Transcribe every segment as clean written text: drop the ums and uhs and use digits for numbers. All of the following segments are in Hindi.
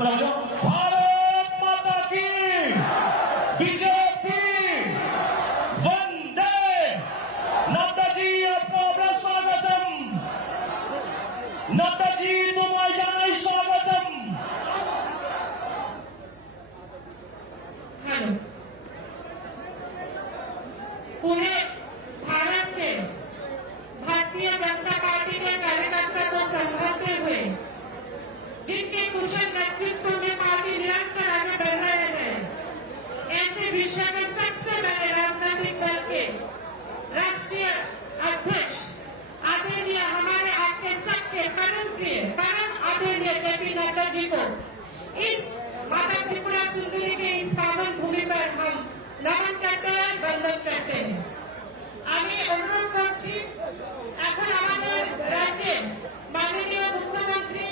भारत माता की बीजेपी वंदे नड्डा जी आपको अपना स्वागतम नड्डा जी तुम्हारे जानाई स्वागतम हेलो पूरे भारत के भारतीय जनता पार्टी के कार्यकर्ता को संभालते हुए जिनके कुशल नेतृत्व में पार्टी निरंतर आगे बढ़ रहे हैं ऐसे विश्व के सबसे बड़े राजनीतिक दल के राष्ट्रीय अध्यक्ष आदरणीय हमारे आपके सबके परम प्रिय परम आदरणीय जेपी नड्डा जी को इस माता त्रिपुरा सुंदरी के इस पावन भूमि पर हम नमन करते हैं वंदन करते हैं আমি অনুরোধ করছি এখন আমাদের রাজ্যে মাননীয় মুখ্যমন্ত্রী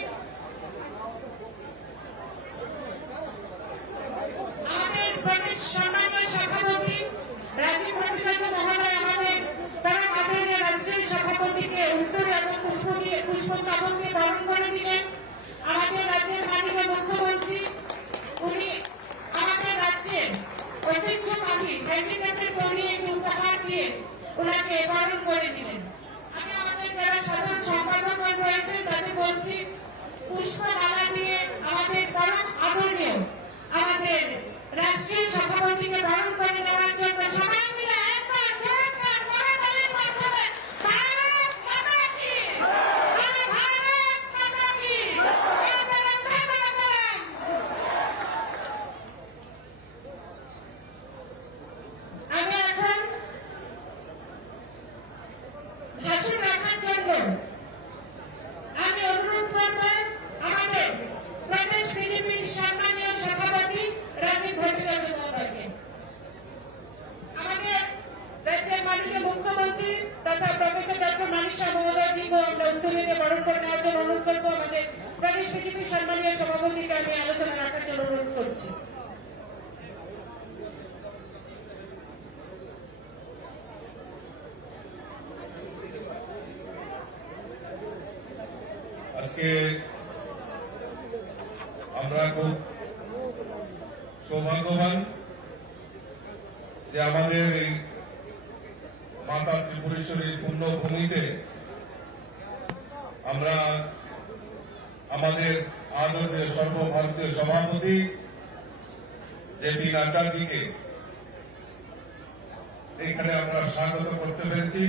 আমাদের প্রদেশ সম্মানীয় সভাপতি রাজীব ভট্টাচার্য মহোদয় আমাদের পরম আদরণীয় রাষ্ট্রীয় সভাপতিকে উত্তর এবং পুষ্পস্তবক দিয়ে বরণ করে দিলেন আমাদের রাজ্যের মাননীয় মুখ্যমন্ত্রী উনি আমাদের রাজ্যের ঐতিহ্যবাহী হ্যান্ডিক্রাফটের তৈরি একটি উপহার দিয়ে ওনাকে বরণ করে দিলেন আমি আমাদের যারা সাধারণ সম্পাদক রয়েছেন তাদের বলছি পুষ্পমালা দিয়ে আমাদের পরম আদরণীয় আমাদের রাষ্ট্রীয় সভাপতিকে বরণ করে নেওয়ার জন্য সবাই মিলে একবার জোরদার করতালির মাধ্যমে ভারত মাতা কি ভারত মাতা কি আমি এখন ভাষণ রাখার জন্য আমি অনুরোধ করব আমাদের প্রদেশ বিজেপির সম্মানীয় সভাপতি রাজীব ভট্টাচার্য মহোদয়কে আমাদের রাজ্যের মাননীয় মুখ্যমন্ত্রী তথা প্রফেসর ডক্টর মানিক শাহ মহোদয়জিকে আমরা উত্তরীয় বরণ করে নেওয়ার জন্য অনুরোধ করব আমাদের প্রদেশ বিজেপির সম্মানীয় সভাপতিকে আমি আলোচনা রাখার জন্য অনুরোধ করছি আজকে আমরা খুব সৌভাগ্যবান যে আমাদের এই মাতা ত্রিপুরেশ্বরীর পুণ্যভূমিতে আমরা আমাদের আদরণীয় সর্বভারতীয় সভাপতি জেপি নাড্ডাজিকে এখানে আমরা স্বাগত করতে পেরেছি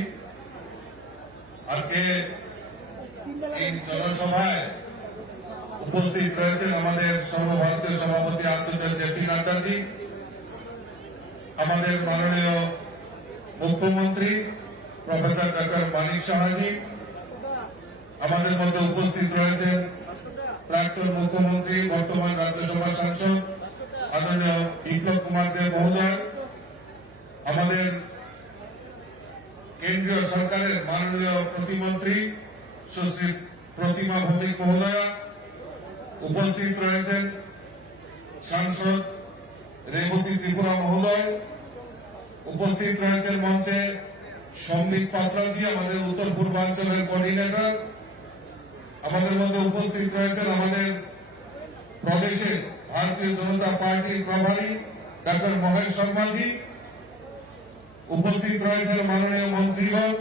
আজকে এই জনসভায় উপস্থিত রয়েছেন আমাদের সর্বভারতীয় সভাপতি আদরণীয় জেপি নাড্ডাজি আমাদের মাননীয় মুখ্যমন্ত্রী প্রফেসর ডক্টর মানিক সাহাজি আমাদের মধ্যে উপস্থিত রয়েছেন প্রাক্তন মুখ্যমন্ত্রী বর্তমান রাজ্যসভার সাংসদ আদরণীয় বিপ্লব কুমার দেব মহোদয় আমাদের কেন্দ্রীয় সরকারের মাননীয় প্রতিমন্ত্রী সুশ্রী প্রতিমা ভৌমিক মহোদয়া উপস্থিত রয়েছেন সাংসদ রেবতী ত্রিপুরা মহোদয় উপস্থিত রয়েছেন মঞ্চে সম্বিত পাত্রাজি আমাদের উত্তর পূর্বাঞ্চলের কোঅর্ডিনেটর আমাদের মধ্যে উপস্থিত রয়েছেন আমাদের প্রদেশে ভারতীয় জনতা পার্টির প্রভারী ডক্টর মহেশ শর্মাজি উপস্থিত রয়েছেন মাননীয় মন্ত্রীগণ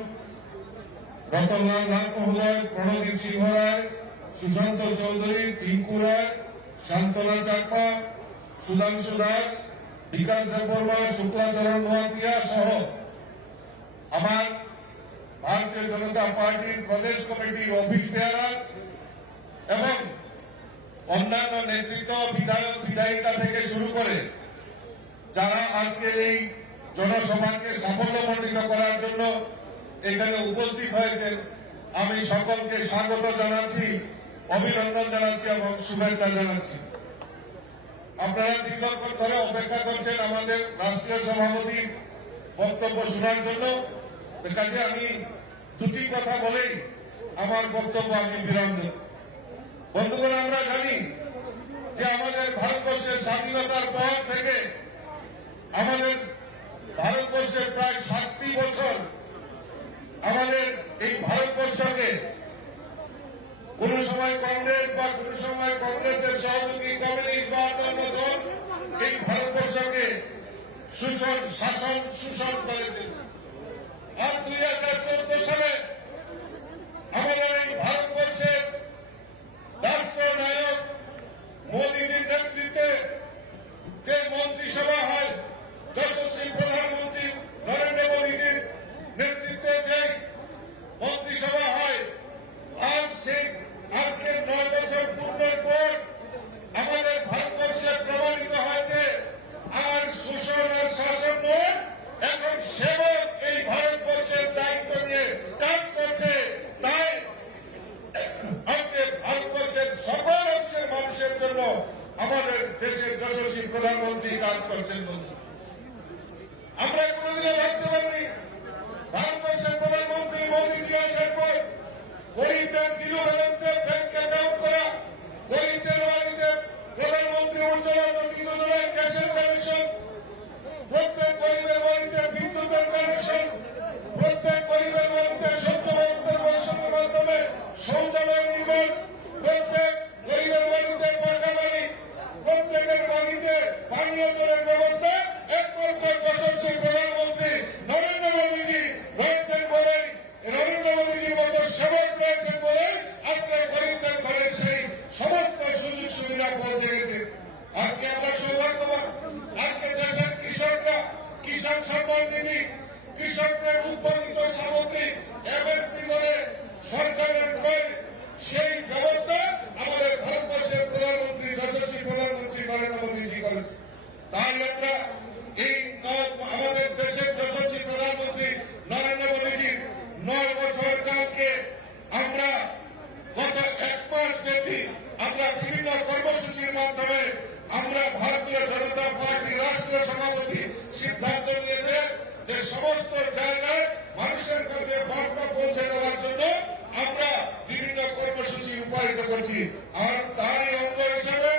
রতনলাল নাথ মহোদয় প্রণজিৎ সিংহ রায় সুশান্ত চৌধুরী টিঙ্কু রায় শান্তনা চাকমা সুধাংশু দাস বিকাশ দেববর্মা শুক্লাচরণ নোয়াতিয়া সহ আমার ভারতীয় জনতা পার্টির প্রদেশ কমিটির অফিস বেয়ারার এবং অন্যান্য নেতৃত্ব বিধায়ক বিধায়িকা থেকে শুরু করে যারা আজকের এই জনসভাকে সাফল্যমণ্ডিত করার জন্য এখানে উপস্থিত হয়েছেন আমি সকলকে স্বাগত জানাচ্ছি অভিনন্দন জানাচ্ছি এবং শুভেচ্ছা জানাচ্ছি আপনারা দীর্ঘক্ষণ ধরে অপেক্ষা করছেন আমাদের রাষ্ট্রীয় সভাপতি বক্তব্য শোনার জন্য কাজে আমি দুটি কথা বলেই আমার বক্তব্য আমি বিরাম দেব বন্ধুগণ আমরা জানি যে আমাদের ভারতবর্ষের স্বাধীনতার পর থেকে আমাদের ভারতবর্ষের প্রায় 60টি বছর আমাদের এই ভারতবর্ষকে কোন সময় কংগ্রেস বা কোন সময় কংগ্রেসের সহযোগী কমিউনিস্ট বা অন্যান্য দল এই ভারতবর্ষকে শোষণ করেছে। আর 2014 সালে আমাদের এই ভারতবর্ষের রাষ্ট্রনায়ক মোদীজির নেতৃত্বে যে মন্ত্রিসভা হয়, যশস্বী প্রধানমন্ত্রী নরেন্দ্র মোদীজির নেতৃত্বে যে মন্ত্রিসভা হয়, আর সেই আজকে 9 বছর পূর্ণের পর আমাদের ভারতবর্ষে প্রমাণিত হয়েছে আর শোষণ আর শাসন নয়, এখন সেবক এই ভারতবর্ষের দায়িত্ব নিয়ে কাজ করছে। তাই আজকে ভারতবর্ষের সকল অংশের মানুষের জন্য আমাদের দেশের যশস্বী প্রধানমন্ত্রী কাজ করছেন। বন্ধু, আমরা কোনদিনও ভাবতে পারিনি ভারতবর্ষের প্রধানমন্ত্রী মোদীজি আসার পর গরিবদের জিরো ব্যালেন্সে ব্যাংক অ্যাকাউন্ট করা, গরিবদের বাড়িতে প্রধানমন্ত্রী উজ্জ্বলা যোজনায় গ্যাসের কানেকশন, প্রত্যেক গরিবের বাড়িতে বিদ্যুতের কানেকশন, প্রত্যেক গরিবের বাড়িতে স্বচ্ছ ভারতের মিশনের মাধ্যমে শৌচালয় নির্মাণ, প্রত্যেক গরিবের বাড়িতে পাকা বাড়ি, প্রত্যেকের বাড়িতে পানীয় জলের ব্যবস্থা একমাত্র যশস্বী প্রধানমন্ত্রী নরেন্দ্র মোদীজি রয়েছেন বলেই, নরেন্দ্র মোদীজির মতো সেবক রয়েছেন বলেই আজকে গরিবদের ঘরে সেই সমস্ত সুযোগ সুবিধা পৌঁছে গেছে। আজকে আমরা সৌভাগ্যবান, আজকে দেশের কৃষকরা কিষাণ সম্মান নিধি, কৃষকদের উৎপাদিত সামগ্রী এমএসপি ধরে সরকারের ক্রয়, সেই ব্যবস্থা আমাদের ভারতবর্ষের প্রধানমন্ত্রী যশস্বী প্রধানমন্ত্রী নরেন্দ্র মোদীজি করেছে। তাই আমরা এই আমাদের দেশের যশস্বী প্রধানমন্ত্রী নরেন্দ্র মোদীজির 9 বছর কাজকে আমরা গত 1 মাস ব্যাপী আমরা বিভিন্ন কর্মসূচির মাধ্যমে আমরা ভারতীয় জনতা পার্টি রাষ্ট্রীয় সভাপতি সিদ্ধান্ত নিয়েছে যে সমস্ত জায়গায় মানুষের কাছে বার্তা পৌঁছে দেওয়ার জন্য আমরা বিভিন্ন কর্মসূচি রূপায়িত করছি। আর তারই অঙ্গ হিসেবে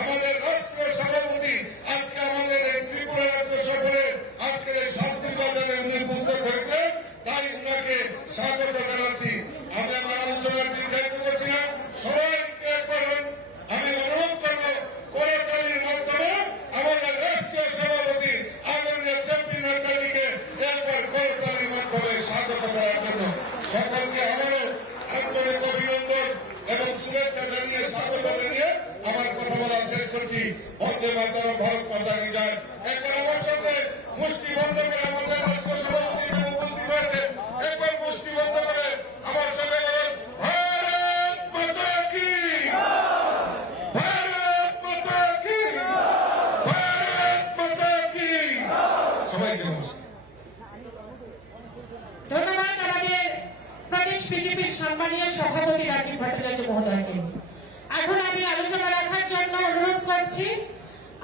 আমাদের রাষ্ট্রীয় সভাপতি আজকে আমাদের এই ত্রিপুরা রাজ্য সফরে আজকের এই শান্তি বাজারে উনি উপস্থিত হয়েছেন, তাই উনাকে স্বাগত জানাচ্ছি। আমি আমার আলোচনার দীর্ঘায়িত করছি না, সবাইকে একবার আমি অনুরোধ করব করতালির মাধ্যমে আমাদের রাষ্ট্রীয় সভাপতি আদরণীয় জেপি নাড্ডাজিকে একবার করতালির মাধ্যমে স্বাগত করার জন্য সকলকে আবারও আন্তরিক অভিনন্দন এবং শুভেচ্ছা জানিয়ে স্বাগত জানিয়ে আমার কথা বলা শেষ করছি। বন্দে মাতরম, ভারত মাতা কি জয়। একবার আমার সঙ্গে মুষ্টি বন্ধ করে আমাদের রাষ্ট্র সভাপতি এখানে উপস্থিত হয়েছে, একবার মুষ্টি বন্ধ করে আমার সঙ্গে বলেন ভারত মাতা কি, ভারত মাতা কি, ভারত মাতা কি। সবাইকে নমস্কার। ধন্যবাদ আমাদের প্রদেশ বিজেপির সম্মানীয় সভাপতি রাজীব ভট্টাচার্য মহোদয়কে। এখন আমি আলোচনা রাখার জন্য অনুরোধ করছি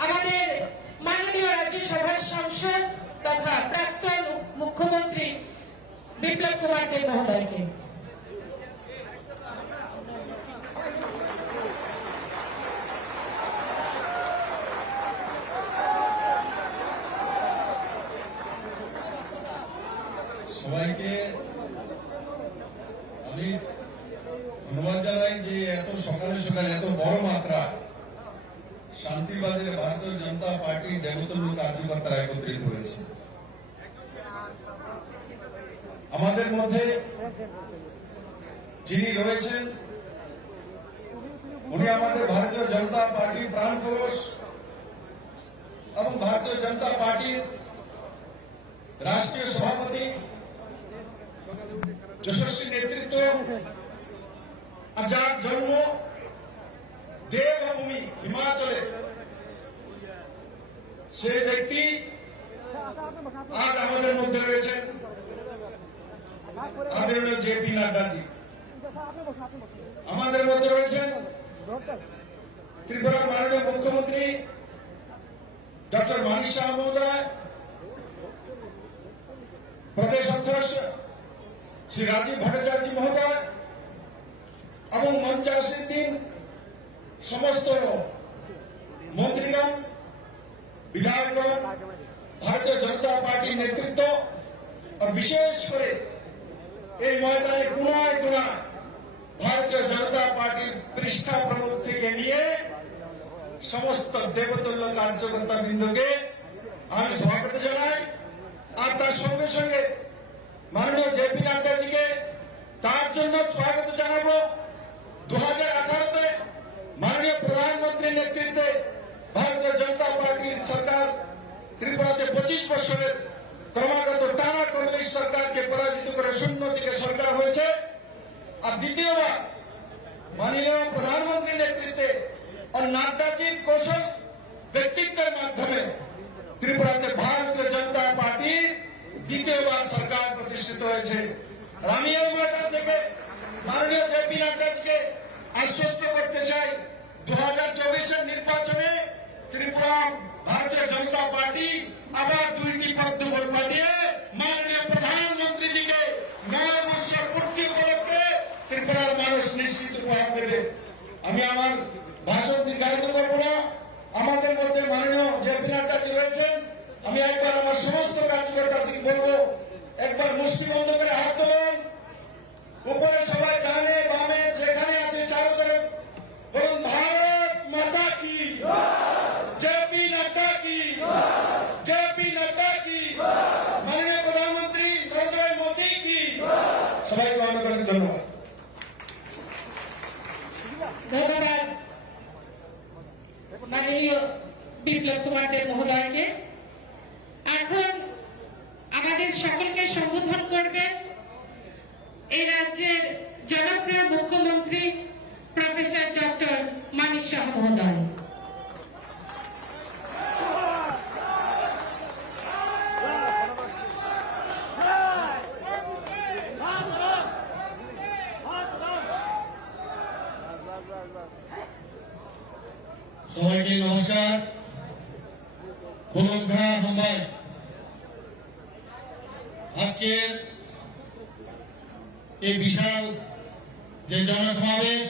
আমাদের মাননীয় রাজ্যসভার সাংসদ তথা প্রাক্তন মুখ্যমন্ত্রী বিপ্লব কুমার দেব মহোদয়কে। সবাইকে আমি ধন্যবাদ জানাই যে এত সকালে সকালে এত বড় মাত্রা শান্তিবাজারে ভারতীয় জনতা পার্টি দেবতন্ত্র কার্যকর্তারা একত্রিত হয়েছে। আমাদের মধ্যে যিনি রয়েছেন উনি আমাদের ভারতীয় জনতা পার্টির প্রাণ পুরুষ এবং ভারতীয় জনতা পার্টির রাষ্ট্রীয় সভাপতি, যশস্বী নেতৃত্ব, যার জন্ম দেবভূমি হিমাচলে, সেই ব্যক্তি আজ আমাদের মধ্যে রয়েছেন আদরণীয় জেপি নাড্ডাজি। আমাদের মধ্যে রয়েছেন ত্রিপুরার মাননীয় মুখ্যমন্ত্রী ডক্টর মানিক শাহ মহোদয়, প্রদেশ অধ্যক্ষ শ্রী রাজীব ভট্টাচার্য মহোদয় এবং মঞ্চাসীন সমস্ত মন্ত্রীগণ, বিধায়কগণ, ভারতীয় জনতা পার্টির নেতৃত্ব, আর বিশেষ করে এই ময়দানে কোনায় কোনায় ভারতীয় জনতা পার্টির পৃষ্ঠা প্রমুখ থেকে নিয়ে সমস্ত দেবতুল্য কার্যকর্তা বৃন্দকে আমি স্বাগত জানাই। আর তার সঙ্গে সঙ্গে মাননীয় জেপি নাড্ডাজিকে তার জন্য স্বাগত জানাবো। 2018-তে মাননীয় প্রধানমন্ত্রীর নেতৃত্বে ভারতীয় জনতা পার্টির সরকার ত্রিপুরাতে 25 বছরের ক্রমাগত টানা কংগ্রেস সরকারকে পরাজিত করে শূন্য থেকে সরকার হয়েছে। আর দ্বিতীয়বার মাননীয় প্রধানমন্ত্রীর নেতৃত্বে और नाड्डाजी कौशल व्यक्तित्व के माध्यमे त्रिपुराते भारतीय जनता पार्टी द्वितीयবার सरकार प्रतिष्ठित হয়েছে। আমি এই মাঠা থেকে মাননীয় জেপি নাড্ডাজিকে আশ্বস্ত করতে চাই 2024-এর নির্বাচনে ত্রিপুরা ভারতীয় জনতা পার্টি আবার 2টি পদ্মফল পাঠিয়ে মাননীয় প্রধানমন্ত্রীজিকে 9 বছর পূর্তি উপলক্ষে ত্রিপুরার মানুষ নিশ্চিত উপহার দেবে। আমি আমার ভাষণ দীর্ঘায়িত করবো না। আমাদের মধ্যে মাননীয় জেপি নাড্ডাজি রয়েছেন। আমি একবার আমার সমস্ত কার্যকর্তাদের বলবো, একবার মুষ্টি বন্ধ করে হাত তোলেন উপরে, সবাই ডানে বামে যেখানে আছে চারো তরফ বলুন ভারত মাতা কি, জেপি নাড্ডা কি, জেপি নাড্ডা কি, মাননীয় প্রধানমন্ত্রী নরেন্দ্র মোদী কি। সবাইকে অনেক অনেক ধন্যবাদ। ধন্যবাদ মাননীয় বিপ্লব কুমার দেব মহোদয়কে। এখন আমাদের সকলকে সম্বোধন করবেন এই রাজ্যের জনপ্রিয় মুখ্যমন্ত্রী প্রফেসর ডক্টর মানিক শাহ মহোদয়। সবাইকে নমস্কার। খুলুমখা মুম্বাই। আজকের এই বিশাল যে জনসমাবেশ,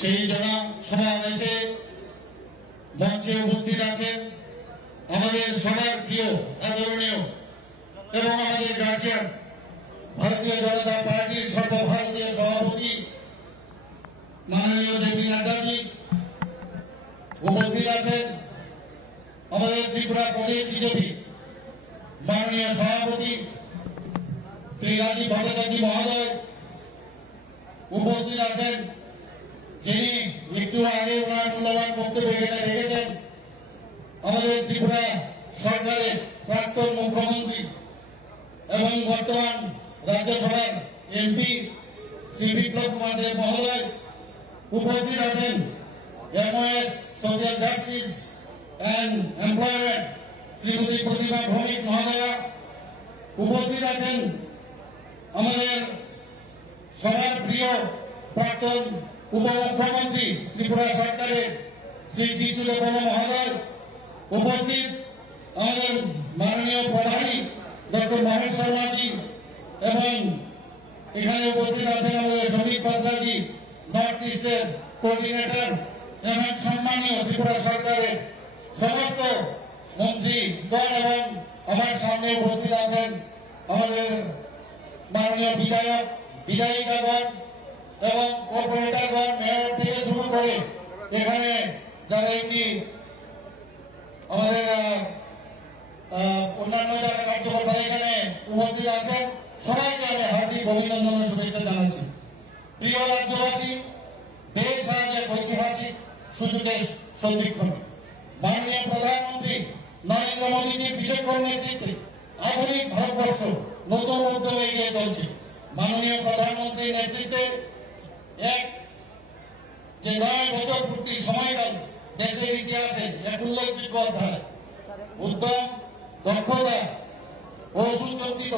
সেই জনসমাবেশে মঞ্চে উপস্থিত আছেন আমাদের সবার প্রিয় আদরণীয় এবং আমাদের গার্জিয়ান ভারতীয় জনতা পার্টির সর্বভারতীয় সভাপতি মাননীয় জেপি নাড্ডাজি উপস্থিত আছেন। আমাদের ত্রিপুরা প্রদেশ বিজেপি মাননীয় সভাপতি শ্রী রাজীব ভট্টাচার্য মহোদয় উপস্থিত আছেন, যিনি একটু আগে ওনার মূল্যবান বক্তব্য এখানে রেখেছেন। আমাদের ত্রিপুরা সরকারের প্রাক্তন মুখ্যমন্ত্রী এবং বর্তমান রাজ্যসভার এমপি শ্রী বিপ্লব কুমার দেব মহোদয় উপস্থিত আছেন। MOS social justice and employment Shrimati Pratima Bhowmik মহোদয়া উপস্থিত আছেন। আমাদের সবার প্রিয় প্রাক্তন উপমুখ্যমন্ত্রী ত্রিপুরা সরকারের শ্রী যিশু দেববর্মা মহোদয় উপস্থিত। আমাদের মাননীয় প্রধানী ডক্টর মহেশ শর্মাজি এবং এখানে উপস্থিত আছেন আমাদের শ্রমিক পাত্রাজি নর্থ ইস্টের কোঅর্ডিনেটর এবং সম্মানীয় ত্রিপুরা সরকারের সমস্ত মন্ত্রীগণ এবং আমার সামনে উপস্থিত আছেন আমাদের মাননীয় বিধায়ক বিধায়িকাগণ এবং কর্পোরেটরগণ, মেয়র থেকে শুরু করে এখানে যারা এমনি আমাদের অন্যান্য যারা কার্যকর্তা এখানে উপস্থিত আছেন, সবাইকে আমি হার্দিক অভিনন্দন ও শুভেচ্ছা জানাচ্ছি। প্রিয় রাজ্যবাসী, দেশ আজ এক ঐতিহাসিক সুযোগের সন্ধিক্ষণে মাননীয় প্রধানমন্ত্রী নরেন্দ্র মোদীজির বিচক্ষণ নেতৃত্বে আধুনিক ভারতবর্ষ নতুন উদ্যমে এগিয়ে চলছে। মাননীয় প্রধানমন্ত্রীর নেতৃত্বে এক যে 9 বছর পূর্তি সময়কাল দেশের ইতিহাসে এক উল্লেখযোগ্য অধ্যায়। উদ্যম, দক্ষতা ও সুচিন্তিত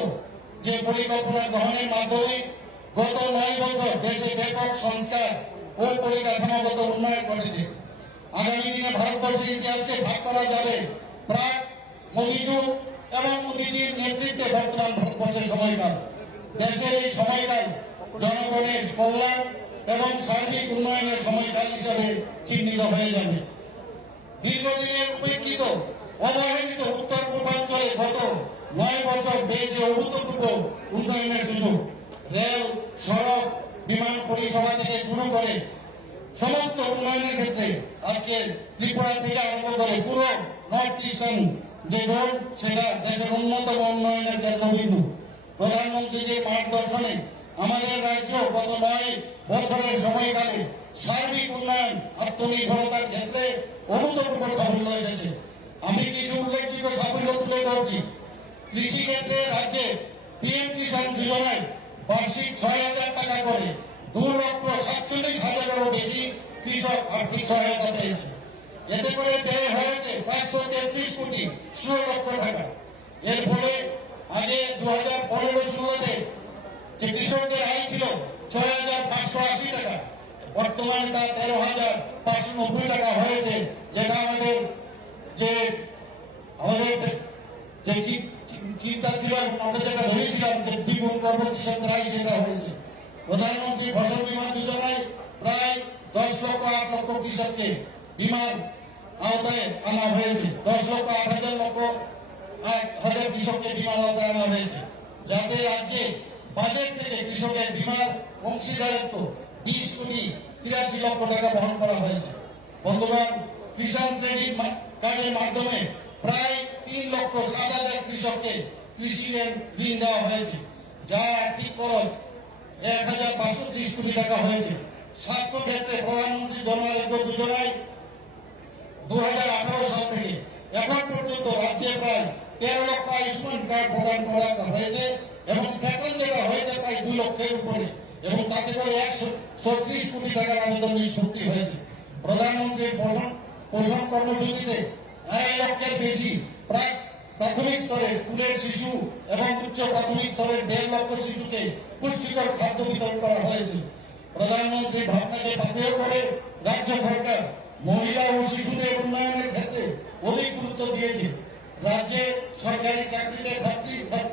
যে পরিকল্পনা গ্রহণের মাধ্যমে গত 9 বছর দেশে ব্যাপক সংস্কার ও পরিকাঠামোগত উন্নয়ন ঘটেছে। আগামী দিনে ভারতবর্ষের ইতিহাসকে ভাগ করা যাবে প্রাক, মধ্যযুগ এবং মোদীজির নেতৃত্বে বর্তমান ভারতবর্ষের সময়কাল। দেশের এই সময়কাল জনগণের কল্যাণ এবং সার্বিক উন্নয়নের সময়কাল হিসাবে চিহ্নিত হয়ে যাবে। দীর্ঘদিনের উপেক্ষিত অবহেলিত উত্তর পূর্বাঞ্চলে গত 9 বছর পেয়েছে অভূতপূর্ব উন্নয়নের সুযোগ। রেল, সড়ক, বিমান পরিষেবা থেকে শুরু করে সমস্ত উন্নয়নের ক্ষেত্রে আজকে ত্রিপুরা থেকে আরম্ভ করে পুরো নর্থ ইস্টার্ন যে রোড সেটা দেশের অন্যতম উন্নয়নের কেন্দ্রবিন্দু। প্রধানমন্ত্রী যে মার্গদর্শনে আমাদের রাজ্য গত 9 বছরের সময়কালে সার্বিক উন্নয়ন আত্মনির্ভরতার ক্ষেত্রে অভূতপূর্ব সাফল্য এসেছে। আমি কিছু উল্লেখযোগ্য সাফল্য তুলে ধরছি। কৃষি ক্ষেত্রে রাজ্যে পিএম কিষাণ যোজনায় বার্ষিক 6,000 টাকা করে 2,47,000-এরও বেশি কৃষক আর্থিক সহায়তা পেয়েছে। এতে করে ব্যয় হয়েছে 533 কোটি 16 লক্ষ টাকা। এর ফলে আগে 2015-16-তে যে কৃষকদের আয় ছিল 6,580 টাকা, বর্তমানে তা 13,590 টাকা হয়েছে, যেটা আমাদের যে চিন্তা ছিল এবং আমরা যেটা ভেবেছিলাম যে দ্বিগুণ করবো কৃষকদের আয়, সেটা হয়েছে। প্রধানমন্ত্রী ফসল বীমা যোজনায় প্রায় 10,08,00,000 কৃষককে বীমার আওতায় আনা হয়েছে। 10,08,000 কৃষককে বীমার আওতায় আনা হয়েছে, যাতে রাজ্যে বাজেট থেকে কৃষকের বীমার অংশীদারত্ব 20,83,00,000 টাকা বহন করা হয়েছে। বন্ধুগণ, কিষাণ ক্রেডিট কার্ডের মাধ্যমে প্রায় 3,07,000 কৃষককে কৃষি ঋণ দেওয়া হয়েছে, যার আর্থিক খরচ 1,530 কোটি টাকা হয়েছে। স্বাস্থ্য ক্ষেত্রে প্রধানমন্ত্রী জন আরোগ্য যোজনায় 2018 সাল থেকে এখন পর্যন্ত রাজ্যে প্রায় 13 লক্ষ আয়ুষ্মান কার্ড প্রদান করা হয়েছে এবং সেকেন্ড যেটা হয়েছে প্রায় 2 লক্ষের উপরে, এবং তাতে করে 130 কোটি টাকার আবেদন নিষ্পত্তি হয়েছে। প্রধানমন্ত্রীর পোষণ কর্মসূচিতে 2.5 লক্ষের বেশি প্রাথমিক স্তরে স্কুলের শিশু এবং উচ্চ প্রাথমিক স্তরের 1.5 লক্ষ শিশুকে পুষ্টিকর খাদ্য বিতরণ করা হয়েছে। প্রধানমন্ত্রীর ভাবনাকে পাথেয় করে রাজ্য সরকার মহিলা ও শিশুদের উন্নয়নের ক্ষেত্রে অধিক গুরুত্ব দিয়েছে। রাজ্যে সরকারি চাকরিতে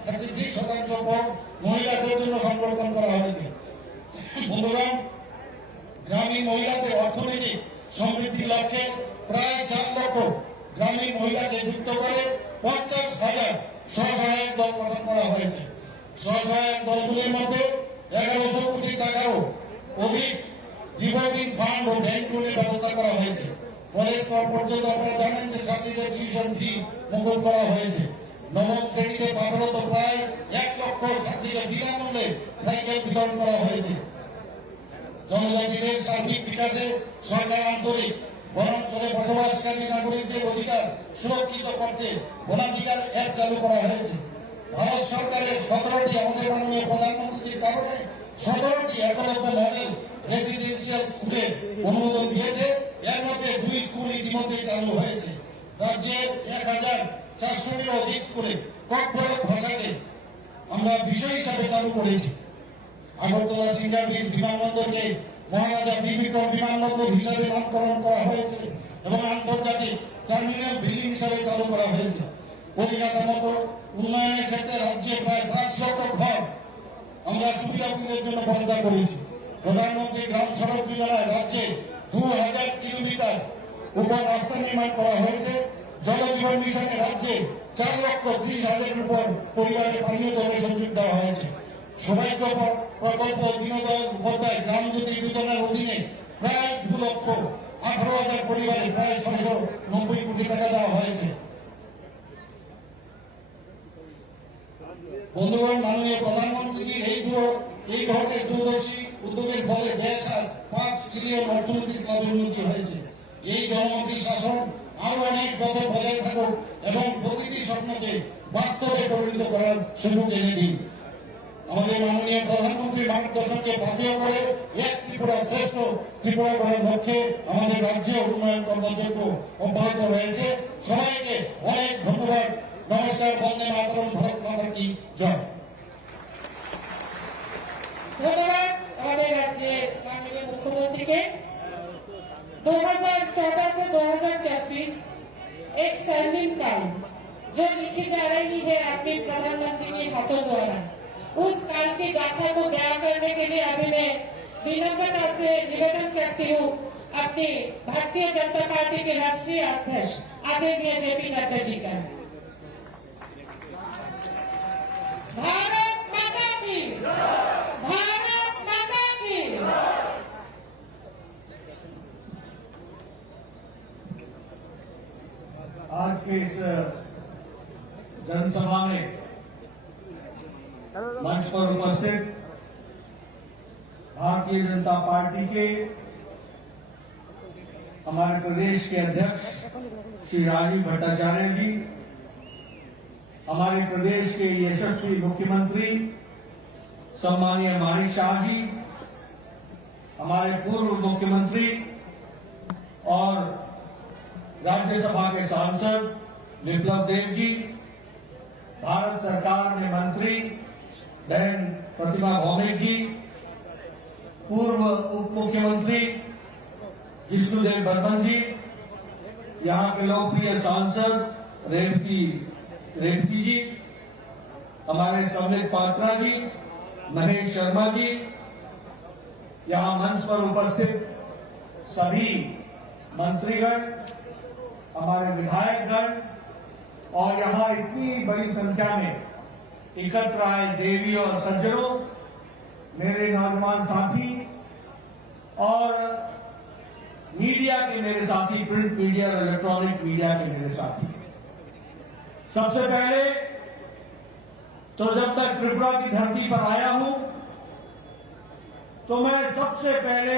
33% পদ মহিলাদের জন্য সংরক্ষণ করা হয়েছে। বন্ধুগণ, গ্রামীণ মহিলাদের অর্থনৈতিক সমৃদ্ধির লক্ষ্যে প্রায় 4 লক্ষ গ্রামীণ মহিলাকে যুক্ত করে 50,000 স্বসহায়ক দল গঠন করা হয়েছে। স্বসহায়ক দলগুলির মধ্যে 1100 কোটি টাকারও অধিক রিভলভিং ফান্ড ও ব্যাংক লোনের ব্যবস্থা করা হয়েছে। কলেজ স্তর পর্যন্ত আপনারা জানেন যে ছাত্রীদের টিউশন ফি মুকুব করা হয়েছে। নবম শ্রেণীতে পাঠরত প্রায় 1 লক্ষ ছাত্রীকে বিনামূল্যে সাইকেল বিতরণ করা হয়েছে। জনজাতিদের সার্বিক বিকাশে সরকার আন্তরিক। বনাঞ্চলে বসবাসকারী নাগরিকদের অধিকার সুরক্ষিত করতে বনাধিকার অ্যাপ চালু করা হয়েছে। ভারত সরকারের 17টি, আমাদের মাননীয় প্রধানমন্ত্রীর কারণে 17টি একলব্য মডেল রেসিডেন্সিয়াল স্কুলে অনুমোদন দিয়েছে। এর মধ্যে 2 স্কুল ইতিমধ্যে চালু হয়েছে। রাজ্যে 1,400-টিরও অধিক স্কুলে ককবরক ভাষাকে আমরা বিষয় হিসাবে চালু করেছি। আগরতলা সিঙ্গারবিল বিমানবন্দরকে মহারাজা বি বিক্রম বিমানবন্দর হিসাবে নামকরণ করা হয়েছে এবং আন্তর্জাতিক টার্মিনাল বিল্ডিং হিসাবে চালু করা হয়েছে। পরিকাঠামোগত উন্নয়নের ক্ষেত্রে রাজ্যে প্রায় 5 লক্ষ ঘর আমরা সুবিধাভোগীদের জন্য বরাদ্দ করেছি। প্রধানমন্ত্রী গ্রাম সড়ক যোজনায় রাজ্যে 2,000 কিলোমিটার উপর রাস্তা নির্মাণ করা হয়েছে। জল জীবন মিশনে রাজ্যে 4,30,000 উপর পরিবারকে পানীয় জলের সংযোগ দেওয়া হয়েছে। সৌভাগ্য প্রকল্প দীনদয়াল উপাধ্যায় গ্রাম জ্যোতি যোজনার অধীনে প্রায় 2,18,000 পরিবারে প্রায় 690 কোটি টাকা দেওয়া হয়েছে। বন্ধুগণ, মাননীয় প্রধানমন্ত্রীর এই ধরনের দূরদর্শী উদ্যোগের ফলে দেশ আজ 5 ট্রিলিয়ন অর্থনৈতিক লাভের উন্নতি হয়েছে। এই জনমন্ত্রী শাসন আরো অনেক বছর বজায় থাকুক এবং প্রতিটি স্বপ্নকে বাস্তবে পরিণত করার সুযোগ এনে দিন। আমাদের মাননীয় প্রধানমন্ত্রীর মার্গদর্শনকে পাথেয় করে এক ত্রিপুরা শ্রেষ্ঠ ত্রিপুরা করার লক্ষ্যে আমাদের রাজ্য উন্নয়ন কর্মযজ্ঞ অব্যাহত রয়েছে। সবাইকে অনেক ধন্যবাদ। নমস্কার। বন্দে মাতরম। ভারত মাতা কি জয়। ধন্যবাদ আমাদের রাজ্যের মাননীয় मुख्यमंत्री 2014 से 2024 एक स्वर्णिम काल जो लिखी जा रही है अपने प्रधानमंत्री के हाथों द्वारा, उस काल की गाथा को बयां करने के लिए अभी मैं विनम्रता से निवेदन करती हूँ अपने भारतीय जनता पार्टी के राष्ट्रीय अध्यक्ष आदरणीय जेपी नड्डा जी का। भारत माता की, भारत माता की। के इस जनसभा में मंच पर उपस्थित भारतीय जनता पार्टी के हमारे प्रदेश के अध्यक्ष श्री राजीव भट्टाचार्य जी, हमारे प्रदेश के यशस्वी मुख्यमंत्री सम्मानीय मानिक शाह जी, हमारे पूर्व मुख्यमंत्री और राज्यसभा के सांसद विप्लव देव जी, भारत सरकार में मंत्री बहन प्रतिमा भौमिक जी, पूर्व उप मुख्यमंत्री जिष्णुदेव बर्मन जी, यहाँ के लोकप्रिय सांसद रेवती जी, हमारे सम्मिलित पात्रा जी, महेश शर्मा जी, यहाँ मंच पर उपस्थित सभी मंत्रीगण, हमारे विधायकगण और यहाँ इतनी बड़ी संख्या में एकत्र आए देवी और सज्जनों, मेरे नौजवान साथी और मीडिया के मेरे साथी, प्रिंट मीडिया और इलेक्ट्रॉनिक मीडिया के मेरे साथी। सबसे पहले तो जब मैं त्रिपुरा की धरती पर आया हूं तो मैं सबसे पहले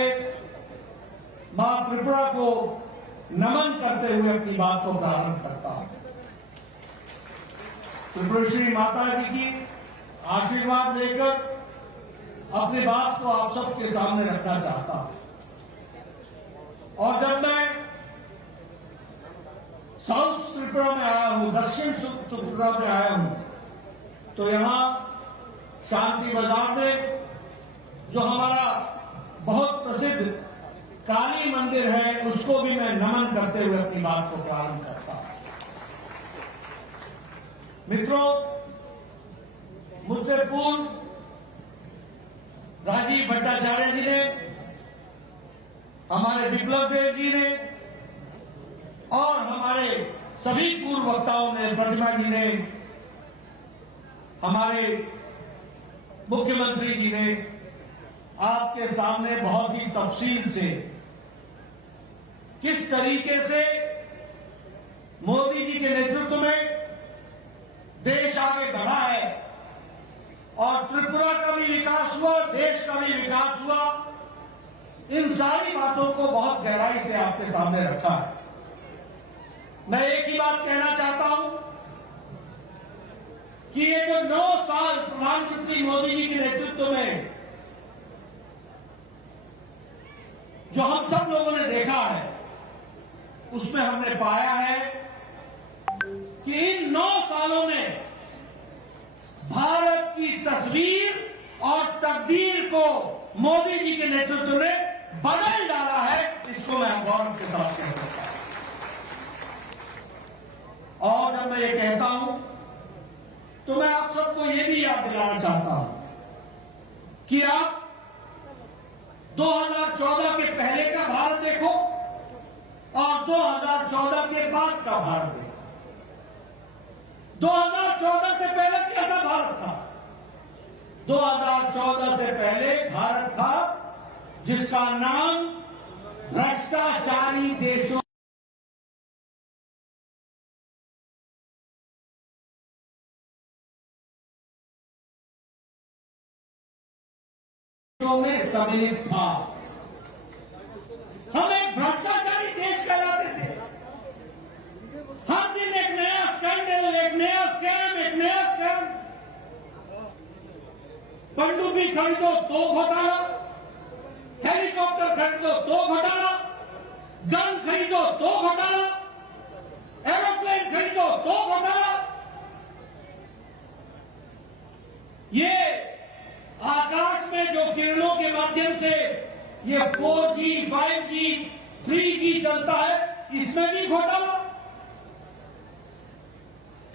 मां त्रिपुरा को नमन करते हुए अपनी बात को प्रारंभ करता हूं। त्रिपुरेश्वरी माता जी की आशीर्वाद लेकर अपनी बात को आप सबके सामने रखना चाहता हूं। और जब मैं साउथ त्रिपुरा में आया हूं, दक्षिण त्रिपुरा में आया हूं, तो यहां शांति बाजार में जो हमारा बहुत प्रसिद्ध काली मंदिर है, उसको भी मैं नमन करते हुए अपनी बात को प्रारंभ करता हूं। मित्रों, मुझसे पूर्व राजीव भट्टाचार्य जी ने, हमारे विप्लव देव जी ने और हमारे सभी पूर्व वक्ताओं ने, प्रतिमा जी ने, हमारे मुख्यमंत्री जी ने आपके सामने बहुत ही तफसील से किस तरीके से मोदी जी के नेतृत्व में देश आगे बढ़ा है और त्रिपुरा का भी विकास हुआ, देश का भी विकास हुआ, इन सारी बातों को बहुत गहराई से आपके सामने रखा है। मैं एक ही बात कहना चाहता हूं कि ये जो 9 साल प्रधानमंत्री मोदी जी के नेतृत्व में जो हम सब लोगों ने देखा है, उसमें हमने पाया है कि इन 9 सालों में भारत की तस्वीर और तकदीर को मोदी जी के नेतृत्व ने बदल डाला है। इसको मैं गौरव के साथ कह सकता हूं। और जब मैं ये कहता हूं तो मैं आप सबको ये भी याद दिलाना चाहता हूं कि आप 2014 के पहले का भारत देखो और 2014 के बाद का भारत देखो। 2014 से पहले कैसा भारत था? 2014 से पहले भारत था जिसका नाम भ्रष्टाचारी देशों में सम्मिलित था। हम एक भ्रष्टाचारी देश कहलाते थे। हर दिन एक नया स्कैंडल, एक नया स्कैम, एक नया स्कैम। पनडुब्बी खरीदो तो घोटाला, हेलीकॉप्टर खरीदो तो घोटाला, गन खरीदो तो घोटाला, एरोप्लेन खरीदो तो घोटाला। ये आकाश में जो किरणों के माध्यम से ये 4G, 5G, 3G चलता है, इसमें भी घोटाला।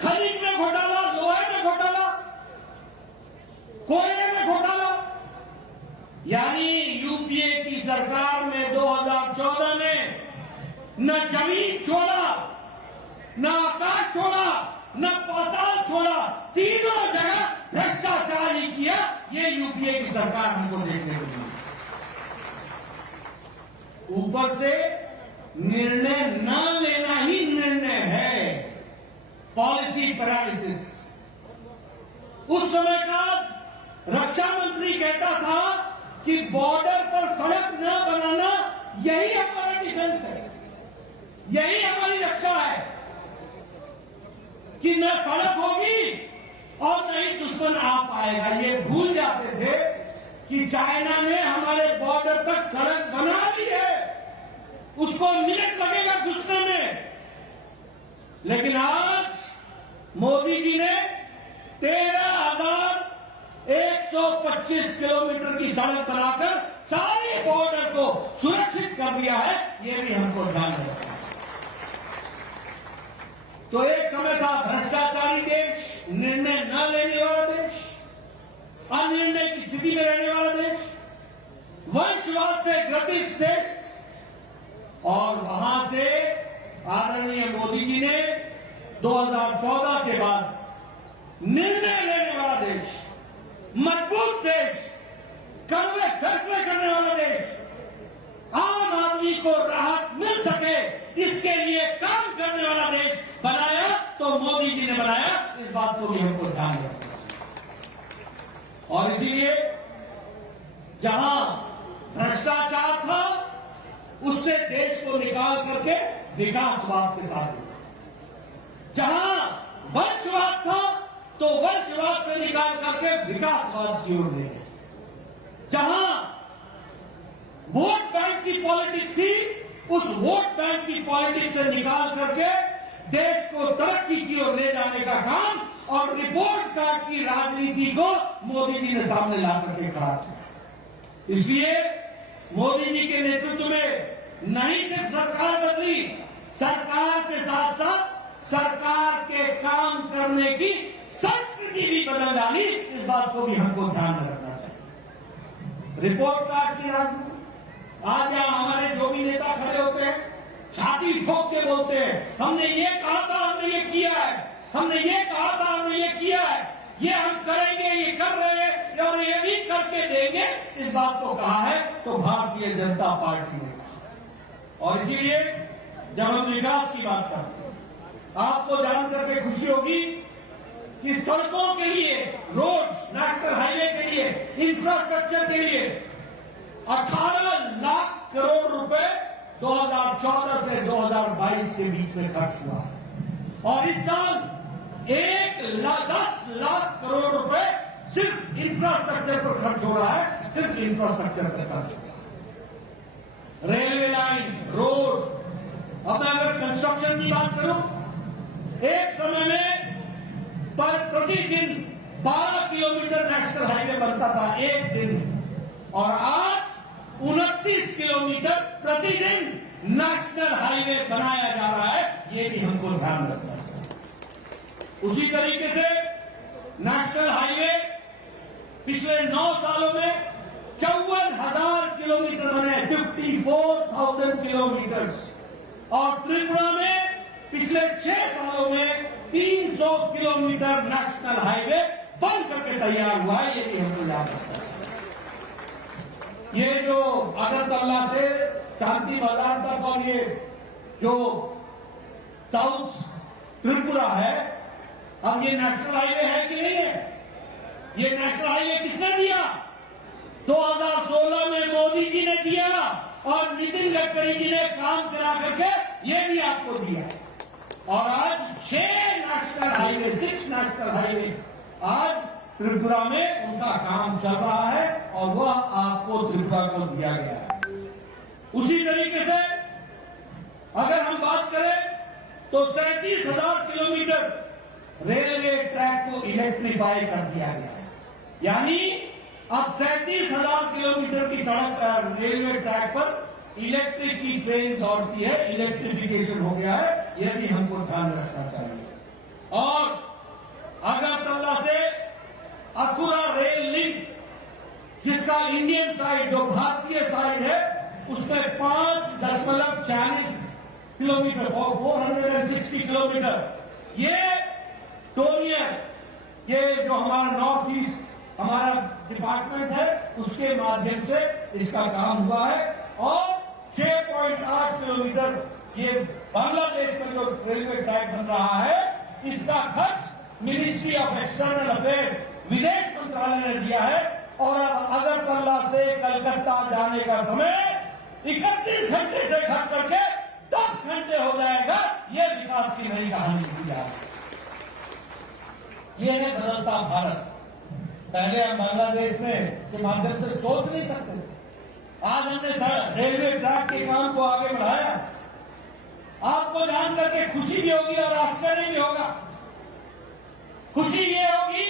खनिज में घोटाला, लोहे में घोटाला, कोयले में घोटाला। यानी यूपीए की सरकार ने 2014 में न जमीन छोड़ा, न आकाश छोड़ा, न पाताल छोड़ा, तीनों जगह भ्रष्टाचार ही किया। ये यूपीए की सरकार हमको देखने को मिली। ऊपर से निर्णय न लेना ही निर्णय है। Policy paralysis. उस समय का रक्षा मंत्री कहता था कि बॉर्डर पर सड़क न बनाना यही हमारा डिफेंस है, यही हमारी रक्षा है कि न सड़क होगी और न ही दुश्मन आ पाएगा। ये भूल जाते थे कि चाइना ने हमारे बॉर्डर तक सड़क बना ली है, उसको मिनट लगेगा घुसने में। लेकिन आज मोदी जी ने 13,125 किलोमीटर की सड़क बनाकर सारे बॉर्डर को सुरक्षित कर दिया है। ये भी हमको ध्यान रखना है। तो एक समय था भ्रष्टाचारी देश, निर्णय न लेने वाला देश, अनिर्णय की स्थिति में रहने वाला देश, वंशवाद से ग्रसित देश, और वहां से आदरणीय मोदी जी ने 2014 के बाद निर्णय लेने वाला देश, मजबूत देश, कड़वे फैसले करने वाला देश, आम आदमी को राहत मिल सके इसके लिए काम करने वाला देश बनाया। तो मोदी जी ने बनाया, इस बात को भी हमको ध्यान रखना चाहिए। और इसीलिए जहां भ्रष्टाचार था उससे देश को निकाल करके विकासवाद के साथ जुड़ा, जहां वंशवाद था तो वंशवाद से निकाल करके विकासवाद की ओर ले गए, जहां वोट बैंक की पॉलिटिक्स थी उस वोट बैंक की पॉलिटिक्स से निकाल करके देश को तरक्की की ओर ले जाने का काम और रिपोर्ट कार्ड की राजनीति को मोदी जी ने सामने ला करके खड़ा किया। इसलिए मोदी जी के नेतृत्व में नहीं सिर्फ सरकार बदली, सरकार के साथ साथ सरकार के काम करने की संस्कृति भी बदल डाली। इस बात को भी हमको ध्यान में रखना चाहिए। रिपोर्ट कार्ड की राजनीति, आज यहां हमारे जो भी नेता खड़े होते हैं छाती ठोक के बोलते हैं हमने ये कहा था, हमने ये किया है, हमने ये कहा था, हमने ये किया है, ये हम करेंगे, ये कर रहे हैं और ये भी करके देंगे। इस बात को कहा है तो भारतीय जनता पार्टी ने कहा। और इसीलिए जब हम विकास की बात करते हैं, आपको जान करके खुशी होगी कि सड़कों के लिए, रोड्स, नेशनल हाईवे के लिए, इंफ्रास्ट्रक्चर के लिए 18 लाख करोड़ रुपए 2014 से 2022 के बीच में खर्च हुआ है। और इस साल 10 लाख करोड़ रुपए सिर्फ इंफ्रास्ट्रक्चर पर खर्च हो रहा है, सिर्फ इंफ्रास्ट्रक्चर पर खर्च हो रहा है। रेलवे लाइन, रोड, अब मैं अगर कंस्ट्रक्शन की बात करूं, एक समय में प्रतिदिन 12 किलोमीटर नेशनल हाईवे बनता था एक दिन, और आज 29 किलोमीटर प्रतिदिन नेशनल हाईवे बनाया जा रहा है। ये भी हमको ध्यान रखना चाहिए। उसी तरीके से नेशनल हाईवे पिछले 9 सालों में 54,000 किलोमीटर बने, 54,000 किलोमीटर। और त्रिपुरा में पिछले 6 सालों में 300 किलोमीटर नेशनल हाईवे बन करके तैयार हुआ है। ये भी हमको याद रखना है। ये जो अगरतला से शांति बाजार तक और ये जो साउथ त्रिपुरा है, अब ये नेशनल हाईवे है कि नहीं है? ये नेशनल हाईवे किसने दिया? 2016 में मोदी जी ने दिया और नितिन गडकरी जी ने काम करा करके ये भी आपको दिया। और आज 6 नेशनल हाईवे आज त्रिपुरा में उनका काम चल रहा है और वह आपको त्रिपुरा को दिया गया है। उसी तरीके से अगर हम बात करें तो 37,000 किलोमीटर रेलवे ट्रैक को इलेक्ट्रीफाई कर दिया गया है। यानी अब 37,000 किलोमीटर की सड़क रेलवे ट्रैक पर इलेक्ट्रिक की ट्रेन दौड़ती है, इलेक्ट्रिफिकेशन हो गया है। यह भी हमको ध्यान रखना चाहिए। और अगरतला से अकुरा रेल लिंक, जिसका इंडियन साइड जो भारतीय साइड है उसमें 5.40 किलोमीटर, 460 किलोमीटर, ये टोनियर, ये जो हमारा नॉर्थ ईस्ट हमारा डिपार्टमेंट है उसके माध्यम से इसका काम हुआ है। और 6.8 किलोमीटर ये बांग्लादेश में जो रेलवे ट्रैक बन रहा है इसका खर्च मिनिस्ट्री ऑफ एक्सटर्नल अफेयर्स विदेश मंत्रालय ने दिया है। और अब अगरतला से कलकत्ता जाने का समय 31 घंटे से घट करके 10 घंटे हो जाएगा। ये विकास की नई कहानी की जा रही है। ये है बदलता भारत। पहले हम बांग्लादेश में के माध्यम से सोच नहीं सकते थे। आज हमने रेलवे ट्रैक के काम को आगे बढ़ाया। आपको जान करके खुशी भी होगी और आश्चर्य भी होगा। खुशी ये होगी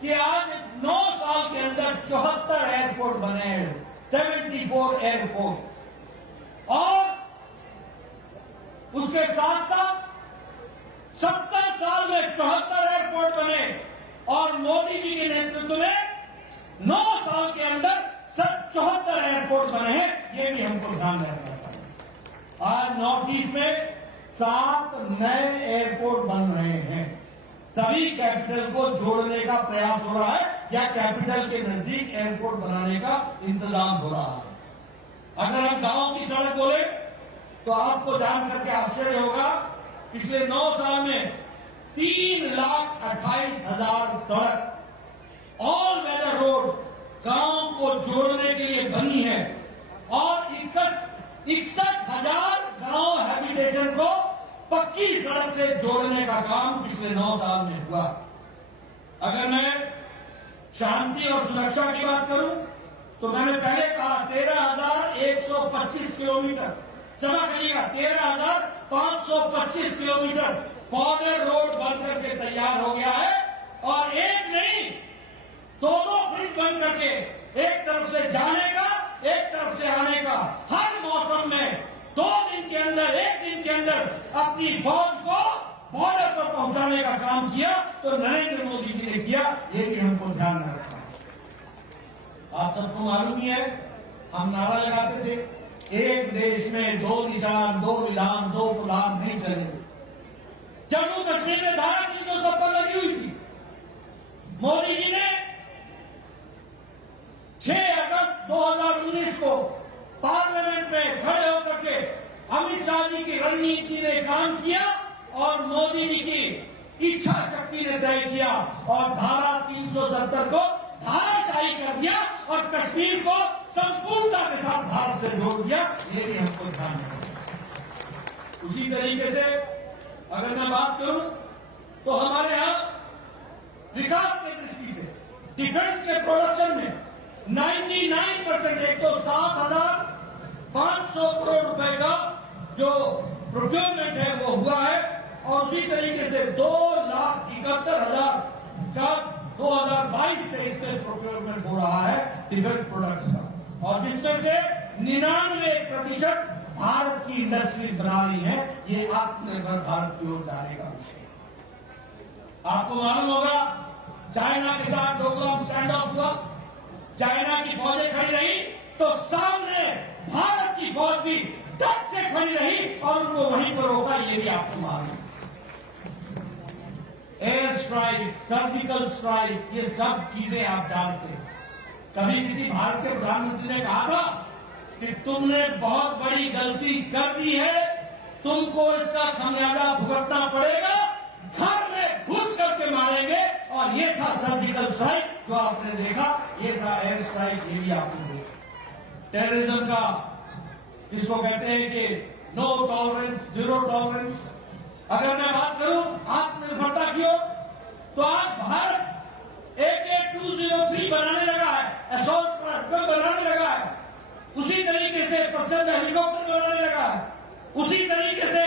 कि आज 9 साल के अंदर 74 एयरपोर्ट बने हैं, 74 एयरपोर्ट। और उसके साथ साथ 70 साल में 74 एयरपोर्ट बने और मोदी जी के नेतृत्व में 9 साल के अंदर 74 एयरपोर्ट बने हैं। ये भी हमको ध्यान रखना चाहिए। आज नॉर्थ ईस्ट में 7 नए एयरपोर्ट बन रहे हैं। सभी कैपिटल को जोड़ने का प्रयास हो रहा है या कैपिटल के नजदीक एयरपोर्ट बनाने का इंतजाम हो रहा है। अगर हम गांव की सड़क बोले तो आपको जान करके आश्चर्य होगा, पिछले 9 साल में 3,28,000 सड़क ऑल वेदर रोड गांव को जोड़ने के लिए बनी है और 61,000 गांव हैबिटेशन को पक्की सड़क से जोड़ने का काम पिछले 9 साल में हुआ। अगर मैं शांति और सुरक्षा की बात करूं तो मैंने पहले कहा 13,125 किलोमीटर, क्षमा करिएगा 13,525 किलोमीटर कॉर्नर रोड बन करके तैयार हो गया है। और एक नहीं 2 ब्रिज बन करके एक तरफ से जाने का एक तरफ से आने का, हर मौसम में 2 दिन के अंदर 1 दिन के अंदर अपनी फौज को बॉर्डर पर पहुंचाने का काम किया। तो नरेंद्र मोदी जी ने किया, ये भी हमको ध्यान में रखना है। आप सबको मालूम ही है, हम नारा लगाते थे एक देश में 2 निशान 2 विधान 2 प्रधान नहीं चलेंगे। जम्मू कश्मीर में धारा 370 लगी हुई थी। मोदी जी ने 6 अगस्त 2019 को पार्लियामेंट में खड़े होकर के अमित शाह जी की रणनीति ने काम किया और मोदी जी की इच्छा शक्ति ने तय किया और धारा 370 को धाराशाही कर दिया और कश्मीर को संपूर्णता के साथ भारत से जोड़ दिया। ये भी हमको ध्यान रखना। उसी तरीके से अगर मैं बात करूं तो हमारे यहां विकास की दृष्टि से डिफेंस के प्रोडक्शन में 99% एक तो 7,500 करोड़ रुपए का जो प्रोक्योरमेंट है वो हुआ है और उसी तरीके से 2,71,000 का 2022-23 में प्रोक्योरमेंट हो रहा है डिफेंस प्रोडक्ट्स का और जिसमें से 99% भारत की इंडस्ट्री बना रही है। ये आत्मनिर्भर भारत की ओर जाने का विषय है। आपको मालूम होगा चाइना के साथ डोकलाम स्टैंड ऑफ हुआ, चाइना की फौजें खड़ी रही तो सामने भारत की फौज भी डट से खड़ी रही और उनको वहीं पर रोका। ये भी आपको मालूम। एयर स्ट्राइक, सर्जिकल स्ट्राइक, ये सब चीजें आप जानते हैं। कभी किसी भारत के प्रधानमंत्री ने कहा था कि तुमने बहुत बड़ी गलती कर दी है, तुमको इसका खमियाजा भुगतना पड़ेगा, घर में घुस करके मारेंगे। और ये था सर्जिकल स्ट्राइक जो आपने देखा, ये था एयर स्ट्राइक, ये भी आपने देखा। टेररिज्म का इसको कहते हैं कि नो टॉलरेंस, 0 टॉलरेंस। अगर मैं बात करूं आत्मनिर्भरता की ओर तो आज भारत AK-203 बनाने लगा है, असॉल्ट राइफल बनाने लगा है, उसी तरीके से प्रचंड हेलीकॉप्टर बनाने लगा है, उसी तरीके से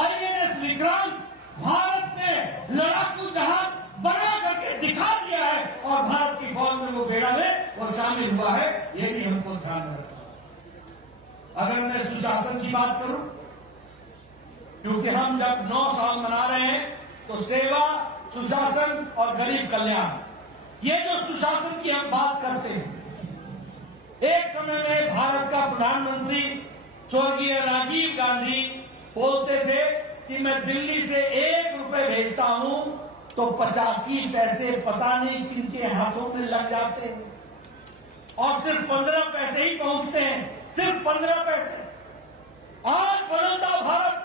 INS विक्रांत भारत ने लड़ाकू जहाज बना करके दिखा दिया है और भारत की फौज में वो बेड़ा में वो शामिल हुआ है। ये भी हमको ध्यान में रखना। अगर मैं सुशासन की बात करूं, क्योंकि हम जब 9 साल मना रहे हैं तो सेवा, सुशासन और गरीब कल्याण, ये जो सुशासन की हम बात करते हैं, एक समय में भारत का प्रधानमंत्री स्वर्गीय राजीव गांधी बोलते थे कि मैं दिल्ली से 1 रुपए भेजता हूं तो 85 पैसे पता नहीं किनके हाथों में लग जाते हैं और सिर्फ 15 पैसे ही पहुंचते हैं, सिर्फ 15 पैसे। आज बदलता भारत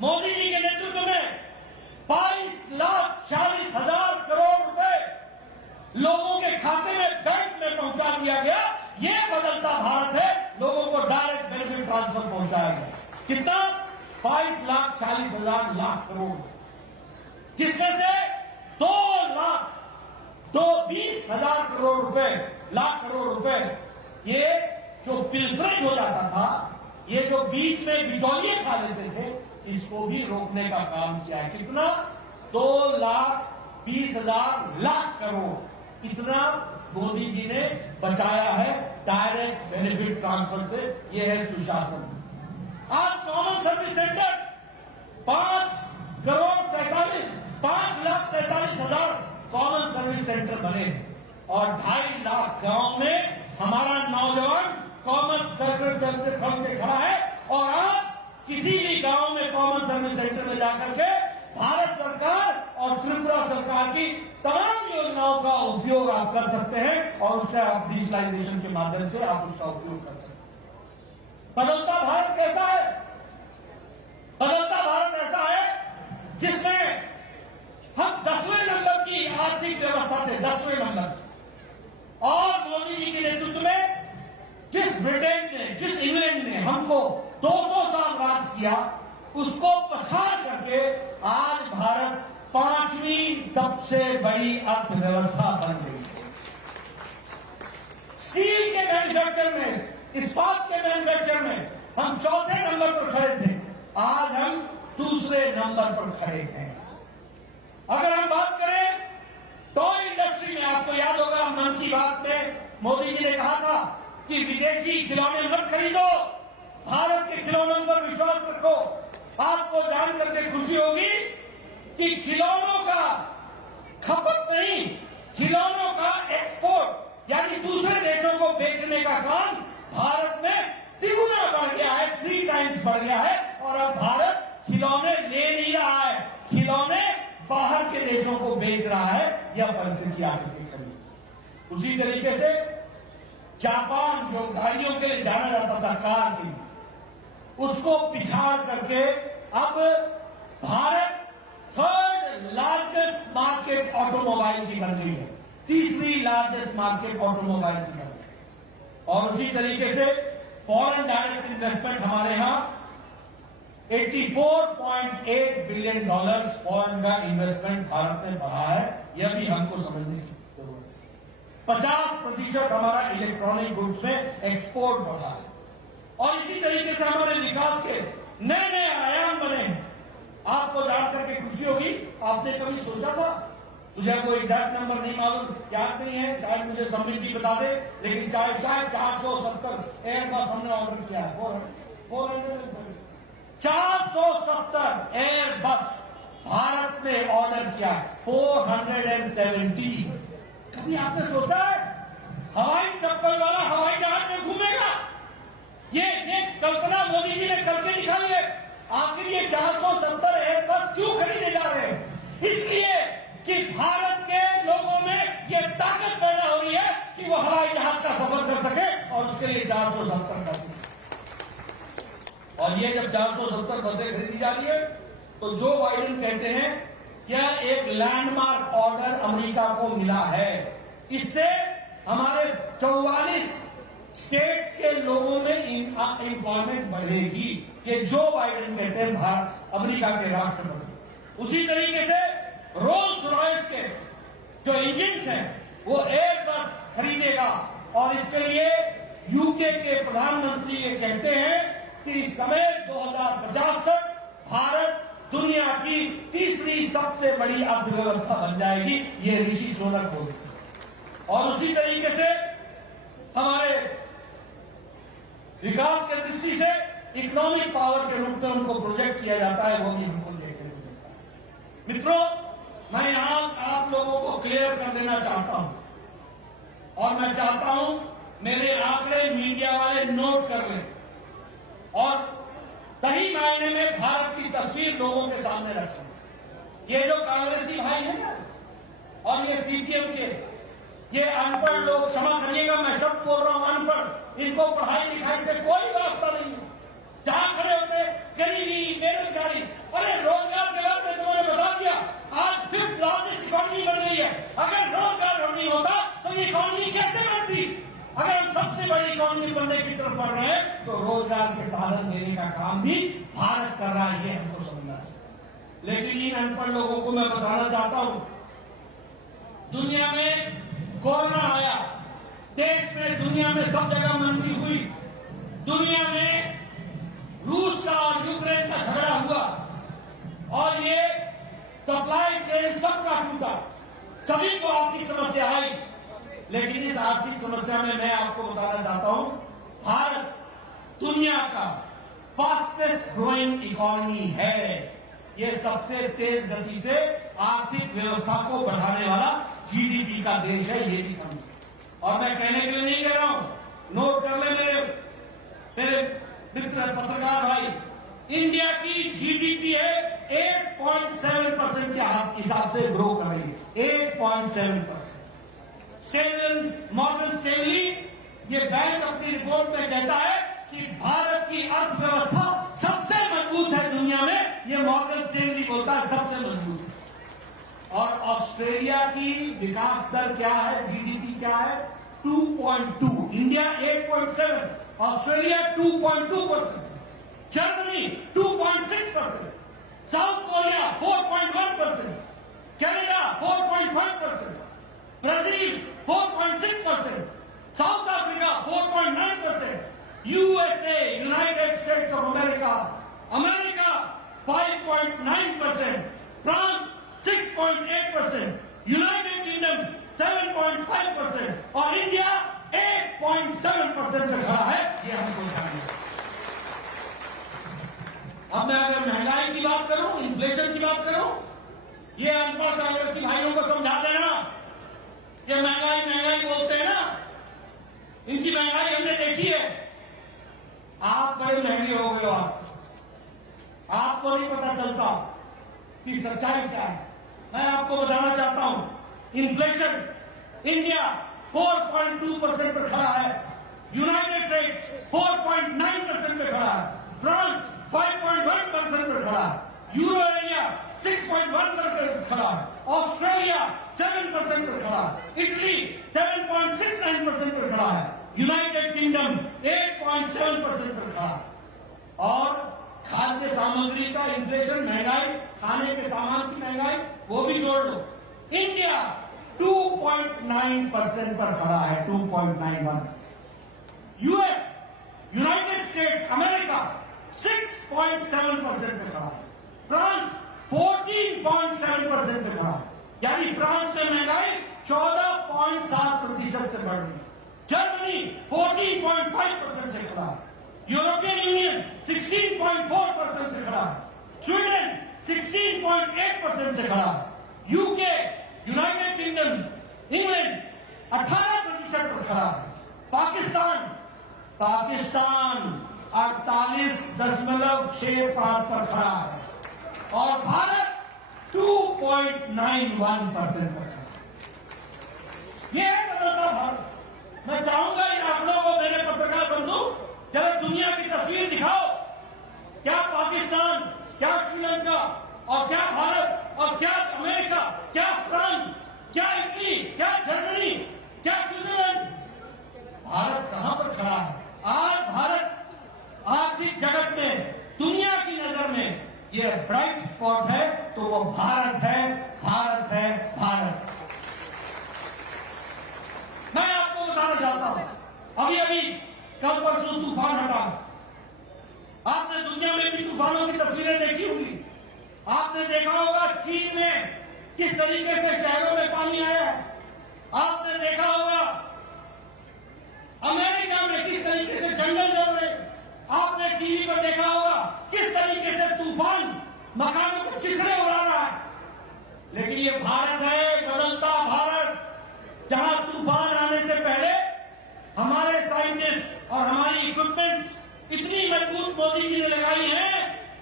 मोदी जी के नेतृत्व में कितना 22,40,000 लाख करोड़, जिसमें से 2,20,000 करोड़ रुपए, लाख करोड़ रुपए ये जो पिलफरेज हो जाता था, ये जो बीच में बिचौलिए खा लेते थे, इसको भी रोकने का काम किया है। कितना? 2,20,000 लाख करोड़, इतना मोदी जी ने बचाया है डायरेक्ट बेनिफिट ट्रांसफर से। ये है सुशासन। आज common service centre 5,47,000 common service centre बने और 2.5 लाख गांव में हमारा नौजवान कॉमन सर्विस सेंटर खोल के खड़ा है। और आज किसी भी गांव में कॉमन सर्विस सेंटर में जाकर के भारत सरकार और त्रिपुरा सरकार की तमाम योजनाओं का उपयोग आप कर सकते हैं और उससे आप डिजिटलाइजेशन के माध्यम से आप उसका उपयोग कर सकते हैं। बदलता भारत कैसा है? बदलता भारत ऐसा है जिसमें हम 10वें नंबर की आर्थिक व्यवस्था थे, 10वें नंबर की। और मोदी जी के नेतृत्व में जिस ब्रिटेन ने, जिस इंग्लैंड ने हमको 200 साल राज किया, उसको पछाड़ करके आज भारत 5वीं सबसे बड़ी अर्थव्यवस्था बन गई। स्टील के मैन्युफैक्चर में, इस्पात के मैन्युफैक्चर में हम 4थे नंबर पर खड़े थे, आज हम 2रे नंबर पर खड़े हैं। अगर हम बात करें टॉय इंडस्ट्री में, आपको याद होगा मन की बात में मोदी जी ने कहा था कि विदेशी खिलौने मत खरीदो, भारत के खिलौनों पर विश्वास रखो। आपको जान करके खुशी होगी कि खिलौनों का खपत नहीं, खिलौनों का एक्सपोर्ट यानी दूसरे देशों को बेचने का काम भारत में तिगुना बढ़ गया है, 3 टाइम्स बढ़ गया है। और अब भारत खिलौने ले नहीं रहा है, खिलौने बाहर के देशों को बेच रहा है। यह परिस्थिति आगे की कमी। उसी तरीके से जापान जो गाड़ियों के लिए जाना जाता था, कार के लिए, उसको पिछाड़ करके अब Bharat 3rd largest market automobile की बन गई है, 3री लार्जेस्ट मार्केट ऑटोमोबाइल की बन गई। और उसी तरीके से फॉरेन डायरेक्ट इन्वेस्टमेंट हमारे यहां $84.8 बिलियन फॉरेन का इन्वेस्टमेंट भारत में बढ़ा है। यह भी हमको समझने की जरूरत है। 50% हमारा इलेक्ट्रॉनिक गुड्स में एक्सपोर्ट बढ़ा है। और इसी तरीके से हमारे विकास के नए नए आयाम बने हैं। आपको जान करके खुशी होगी, आपने कभी सोचा था? मुझे कोई एग्जैक्ट नंबर नहीं मालूम, याद नहीं है, शायद मुझे सम्मित जी बता दे, लेकिन शायद 470 एयरबस हमने ऑर्डर किया है। 470 एयरबस भारत में ऑर्डर किया है, 470। कभी आपने सोचा है हवाई चप्पल वाला हवाई जहाज में घूमेगा? ये कल्पना मोदी जी ने करके दिखाई है। आखिर ये 470 एयरबस क्यों खरीदे जा रहे हैं? इसलिए कि भारत के लोगों में ये ताकत पैदा हो रही है कि वो हवाई जहाज का सफर कर सके और उसके लिए 470 कर सके। और ये जब 470 बसें खरीदी जा रही है तो जो बाइडेन कहते हैं क्या एक लैंडमार्क ऑर्डर अमेरिका को मिला है। इससे हमारे 44 स्टेट्स के लोगों में एम्प्लॉयमेंट बढ़ेगी। ये जो बाइडेन कहते हैं अमेरिका के राष्ट्रपति। उसी तरीके से रोल्स रॉयस के जो इंजिन हैं वो एयरबस खरीदेगा और इसके लिए यूके के प्रधानमंत्री ये कहते हैं कि समय 2050 तक भारत दुनिया की 3री सबसे बड़ी अर्थव्यवस्था बन जाएगी। ये ऋषि सुनक बोलते हैं। और उसी तरीके से हमारे विकास के दृष्टि से इकोनॉमिक पावर के रूप में उनको प्रोजेक्ट किया जाता है, वो भी हमको देखने को मिलता है। मित्रों, मैं यहां आप लोगों को क्लियर कर देना चाहता हूं और मैं चाहता हूं मेरे आंकड़े मीडिया वाले नोट कर लें और सही मायने में भारत की तस्वीर लोगों के सामने रखें। ये जो कांग्रेसी भाई है ना और ये सीपीएम के ये अनपढ़ लोग, क्षमा करिएगा मैं सब बोल रहा हूं अनपढ़, इनको पढ़ाई लिखाई से कोई वास्ता नहीं है। जहां खड़े होते गरीबी, बेरोजगारी, अरे रोजगार के बारे में तुमने बता दिया। आज 5th लार्जेस्ट इकोनॉमी बन गई है। अगर रोजगार नहीं होता तो ये इकोनॉमी कैसे बनती? अगर हम सबसे बड़ी इकोनॉमी बनने की तरफ बढ़ रहे हैं तो रोजगार के साधन देने का काम भी भारत कर रहा है, ये हमको समझना चाहिए। लेकिन इन अनपढ़ लोगों को मैं बताना चाहता हूं, दुनिया में कोरोना आया, देश में दुनिया में सब जगह मंदी हुई, दुनिया में रूस का और यूक्रेन का झगड़ा हुआ और ये सप्लाई चेन सबका टूटा, सभी को आर्थिक समस्या आई। लेकिन इस आर्थिक समस्या में मैं आपको बताना चाहता हूं, भारत दुनिया का फास्टेस्ट ग्रोइंग इकोनॉमी है। ये सबसे तेज गति से आर्थिक व्यवस्था को बढ़ाने वाला जीडीपी का देश है, ये भी समझो। और मैं कहने के लिए नहीं कह रहा हूं, नोट कर ले मेरे मित्र पत्रकार भाई, इंडिया की जीडीपी है 8.7% के हिसाब से ग्रो कर रही है, 8.7%। मॉर्गन स्टैनली ये बैंक अपनी रिपोर्ट में कहता है कि भारत की अर्थव्यवस्था सबसे मजबूत है दुनिया में, ये मॉर्गन स्टैनली बोलता है सबसे मजबूत है। और ऑस्ट्रेलिया की विकास दर क्या है, जीडीपी क्या है, 2.2, India 8.7, Australia 2.2%, Germany 2.6%, south Korea 4.1%, Canada 4.5%, Brazil 4.6%, south Africa 4.9%, USA United states of America 5.9%, France 6.8%, United kingdom 7.5% और इंडिया 8.7% पे खड़ा है, ये हमको जानना है। अब मैं अगर महंगाई की बात करूं, इन्फ्लेशन की बात करूं, ये अनपढ़ कांग्रेसी भाइयों को समझा देना, ये महंगाई बोलते हैं ना, इनकी महंगाई हमने देखी है। आप बड़े महंगे हो गए हो, आपको नहीं पता चलता कि सच्चाई क्या है। मैं आपको बताना चाहता हूं, इन्फ्लेशन इंडिया 4.2% पर खड़ा है, यूनाइटेड स्टेट्स 4.9% पे खड़ा है, फ्रांस 5.1% पर खड़ा है, यूरो एरिया 6.1% पर खड़ा है, ऑस्ट्रेलिया 7% पर खड़ा है, इटली 7.69% पर खड़ा है, यूनाइटेड किंगडम 8.7% पर खड़ा है। और खाद्य सामग्री का इन्फ्लेशन, महंगाई, खाने के सामान की महंगाई, वो भी जोड़ लो, इंडिया 2.9% पर खड़ा है, 2.91%। यूएस यूनाइटेड स्टेट्स अमेरिका 6.7% पे खड़ा है, फ्रांस 14.7% पे खड़ा है, यानी फ्रांस में महंगाई 14.7% से बढ़ रही है, जर्मनी 14.5% से खड़ा है, यूरोपियन यूनियन 16.4% से खड़ा है, स्वीडन 16.8% से खड़ा है, यूके यूनाइटेड किंगडम इंग्लैंड 18% पर खड़ा है, पाकिस्तान 48.65% पर खड़ा है और भारत 2.91% पर खड़ा है। ये है बदलता भारत। मैं चाहूंगा इन आंकड़ों को, मेरे पत्रकार बंधु, जरा दुनिया की तस्वीर दिखाओ, क्या पाकिस्तान, क्या श्रीलंका और क्या भारत और क्या अमेरिका, क्या फ्रांस, क्या इटली, क्या जर्मनी, क्या स्विट्जरलैंड, भारत कहां पर खड़ा है? आज भारत आर्थिक जगत में, दुनिया की नजर में ये ब्राइट स्पॉट है, तो वो भारत है, भारत है, भारत। मैं आपको बताना चाहता हूं, अभी कल परसों तूफान हटा, आपने दुनिया में भी तूफानों की तस्वीरें देखी होंगी। आपने देखा होगा चीन में किस तरीके से शहरों में पानी आया है, आपने देखा होगा अमेरिका में किस तरीके से जंगल जल रहे, आपने टीवी पर देखा होगा किस तरीके से तूफान मकानों को चिथड़े उड़ा रहा है। लेकिन ये भारत है, बदलता भारत, जहां तूफान आने से पहले हमारे साइंटिस्ट और हमारी इक्विपमेंट्स इतनी मजबूत मोदी जी ने लगाई है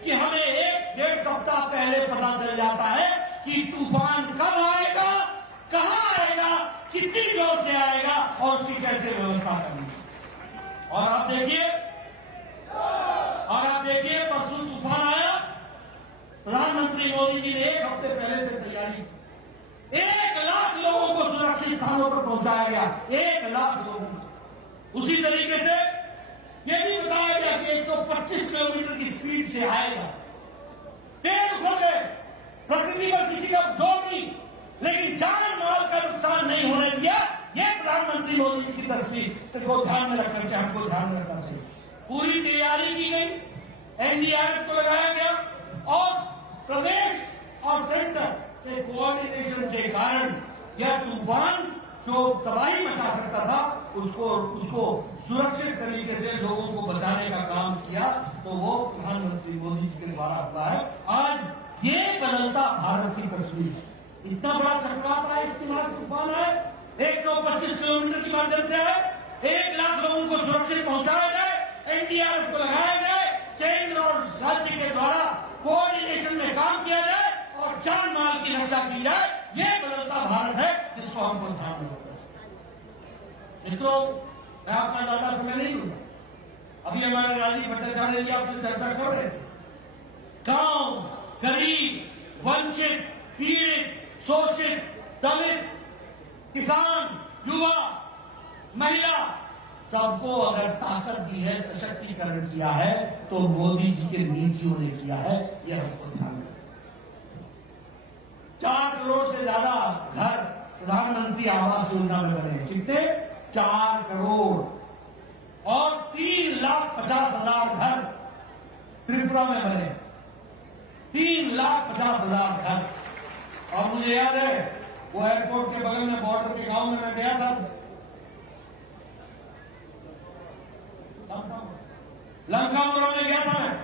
कि हमें 1-1.5 सप्ताह पहले पता चल जाता है कि तूफान कब आएगा, कहां आएगा, कितनी जोर से आएगा और उसकी कैसे व्यवस्था करनी है। और आप देखिए परसों तूफान आया, प्रधानमंत्री मोदी जी ने 1 हफ्ते पहले से तैयारी की, 1 लाख लोगों को सुरक्षित स्थानों पर पहुंचाया गया, 1 लाख लोगों को। उसी तरीके से ये भी बताया गया कि 125 किलोमीटर की स्पीड से आएगा। पेड़ उखड़ गए, प्रकृति पर किसी का जोर नहीं, लेकिन जान माल का नुकसान नहीं होने दिया। ये प्रधानमंत्री मोदी जी की तस्वीर को ध्यान में रखकर के हमको ध्यान में रखना चाहिए। पूरी तैयारी की गई, एनडीआरएफ को लगाया गया और प्रदेश और सेंटर के कोऑर्डिनेशन के कारण यह तूफान जो तबाही मचा सकता था उसको सुरक्षित तरीके से लोगों को बचाने का काम किया, तो वो प्रधानमंत्री मोदी जी के द्वारा हुआ है। आज ये बदलता भारत की तस्वीर है। इतना बड़ा चक्रवात आए, इतनी बड़ा तूफान आए, 125 किलोमीटर के माध्यम से आए, 1 लाख लोगों को सुरक्षित पहुंचाया जाए, एनडीआरएफ को लगाया जाए, केंद्र और राज्य के द्वारा कोऑर्डिनेशन में काम किया जाए और जान माल की रक्षा की जाए। ये बदलता भारत है जिसको हमको ध्यान में रखना चाहिए। मित्रों, मैं अपना ज्यादा समय नहीं लूंगा। अभी हमारे राजीव भट्टाचार्य जी आपसे चर्चा कर रहे थे। गांव, गरीब, वंचित, पीड़ित, शोषित, दलित, किसान, युवा, महिला, सबको अगर ताकत दी है, सशक्तिकरण किया है, तो मोदी जी के नीतियों ने किया है। यह हमको ध्यान में 4 करोड़ से ज्यादा घर प्रधानमंत्री आवास योजना में बने हैं। कितने? 4 करोड़। और 3,50,000 घर त्रिपुरा में बने, 3,50,000 घर। और मुझे याद है वो एयरपोर्ट के बगल में बॉर्डर के गांव में मैं गया था, लंकापुरा में गया था मैं।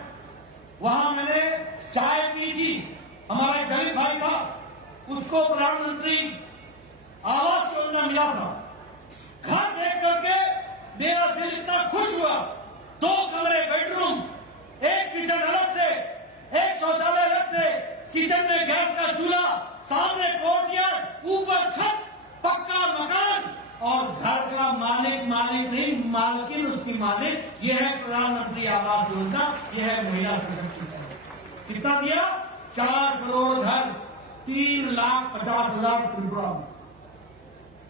वहां मैंने चाय पी थी। हमारा एक गरीब भाई था, उसको प्रधानमंत्री आवास योजना मिला था। घर देख करके मेरा दिल इतना खुश हुआ। 2 कमरे, बेडरूम, 1 किचन अलग से, 1 शौचालय अलग से, किचन में गैस का चूल्हा, सामने कोर्टयार्ड, ऊपर छत, पक्का मकान और घर का मालिक नहीं, मालकिन उसकी मालिक। यह है प्रधानमंत्री आवास योजना, यह है महिला सशक्तिकरण। कितना दिया? 4 करोड़ घर, 3,50,000 त्रिपुरा में।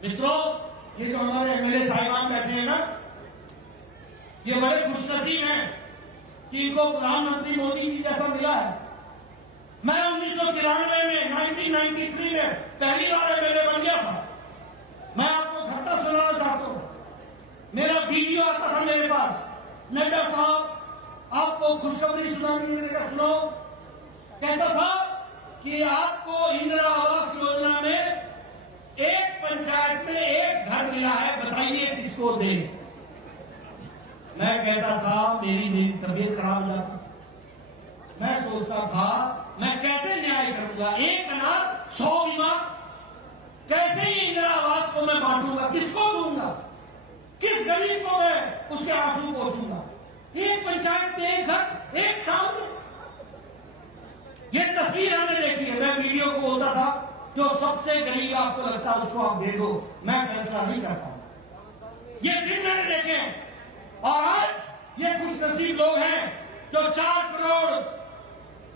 मित्रों, ये जो हमारे एमएलए साहिबान बैठे हैं ना, ये बड़े खुशनसीब हैं कि इनको प्रधानमंत्री मोदी जी जैसा मिला है। मैं 1993 में 1993 में पहली बार एमएलए बन गया था। मैं आपको घटना सुनाना चाहता हूं। मेरा वीडियो आता था मेरे पास, नड्डा साहब आपको खुशखबरी सुनानी है, मेरा सुनो। कहता था कि आपको इंदिरा आवास योजना में एक पंचायत में 1 घर मिला है, बताइए किसको दे। मैं कहता था मेरी तबीयत खराब हो जाती थी। मैं सोचता था मैं कैसे न्याय करूंगा, 1 अनाथ 100 बीमार, कैसे ही इंदिरा आवास को मैं बांटूंगा, किसको दूंगा, किस गरीब को मैं उसके आंसू पहुंचूंगा। 1 पंचायत में 1 घर 1 साल में। ये तस्वीर हमने देखी है। मैं वीडियो को बोलता था जो सबसे गरीब आपको लगता है उसको आप दे दो, मैं फैसला नहीं करता। ये दिन मैंने देखे हैं। और आज ये खुशनसीब लोग हैं जो 4 करोड़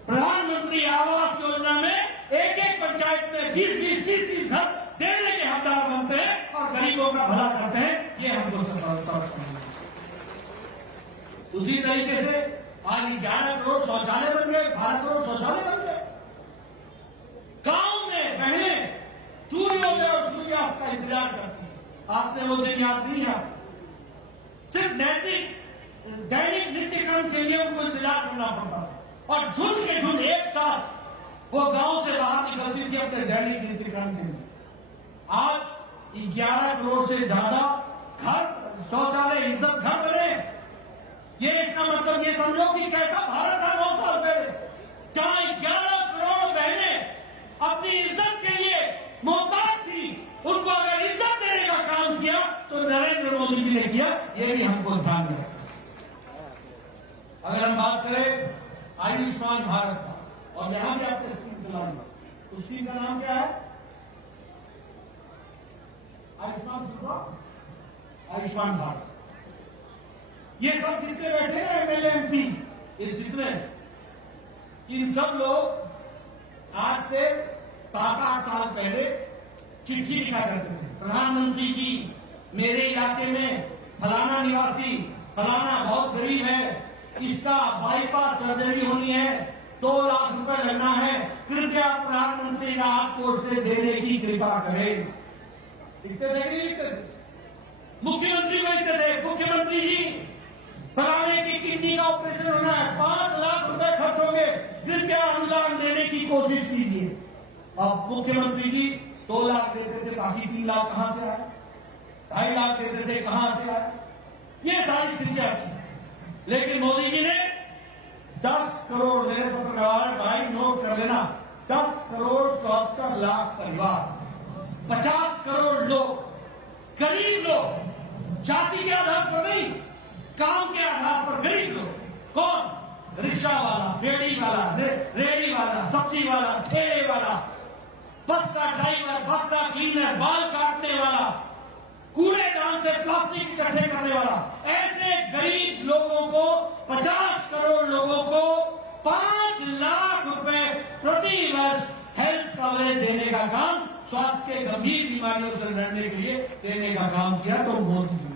प्रधानमंत्री आवास योजना में एक पंचायत में 20-20 घर देने के हकदार बनते हैं और गरीबों का भला करते हैं। ये हमको सफलता समझना। उसी तरीके से आज 11 करोड़ शौचालय बन गए, 12 करोड़ शौचालय बन गए। गांव में बहनें सूर्योदय और सूर्यास्त का इंतजार करती है। आपने वो दिन याद नहीं है? सिर्फ दैनिक नित्यक्रम के लिए उनको इंतजार करना पड़ता था और झुंड के झुंड एक साथ वो गांव से बाहर निकलती थी अपने दैनिक नित्यक्रम के लिए। आज 11 करोड़ से ज्यादा घर शौचालय इज्जत घर बने। ये इसका मतलब ये समझो कि कैसा भारत था 9 साल पहले, जहां 11 करोड़ बहनें अपनी इज्जत के लिए मोहताज थी। उनको अगर इज्जत देने का काम किया तो नरेंद्र मोदी जी ने किया। ये भी हमको ध्यान में रखना। अगर हम बात करें आयुष्मान भारत का, और यहां भी आपने स्कीम चलाई, तो स्कीम का नाम क्या है? आयुष्मान भारत। ये सब जितने बैठे हैं एमएलए एमपी, इस जितने, इन सब लोग आज से 7-8 साल पहले चिट्ठी लिखा करते थे, प्रधानमंत्री जी मेरे इलाके में फलाना निवासी फलाना बहुत गरीब है, इसका बाईपास सर्जरी होनी है, 2 लाख रुपए लगना है, कृपया प्रधानमंत्री राहत कोष से देने की कृपा करें। लिखते थे कि लिखते थे? मुख्यमंत्री को लिखते थे, मुख्यमंत्री जी फलाने की किडनी का ऑपरेशन होना है, 5 लाख रुपए खर्च होंगे, कृपया अनुदान देने की कोशिश कीजिए। अब मुख्यमंत्री जी 2 लाख देते थे, बाकी 3 लाख कहां से आए? 2.5 लाख देते थे, कहां से आए? ये सारी स्थितियां थी। लेकिन मोदी जी ने 10 करोड़, मेरे पत्रकार भाई नोट कर लेना, 10 करोड़ 74 लाख परिवार, 50 करोड़ लोग, गरीब लोग, जाति के आधार पर नहीं, काम के आधार पर गरीब लोग। कौन? रिक्शा वाला, रेडी वाला, रेडी वाला, सब्जी वाला, ठेले वाला, बस का ड्राइवर, बस का क्लीनर, बाल काटने वाला, कूड़ेदान से प्लास्टिक इकट्ठे करने वाला, ऐसे गरीब लोगों को, 50 करोड़ लोगों को 5 लाख रुपए प्रति वर्ष हेल्थ कवरेज देने का काम, स्वास्थ्य के गंभीर बीमारियों से लड़ने के लिए देने का काम किया तो मोदी जी।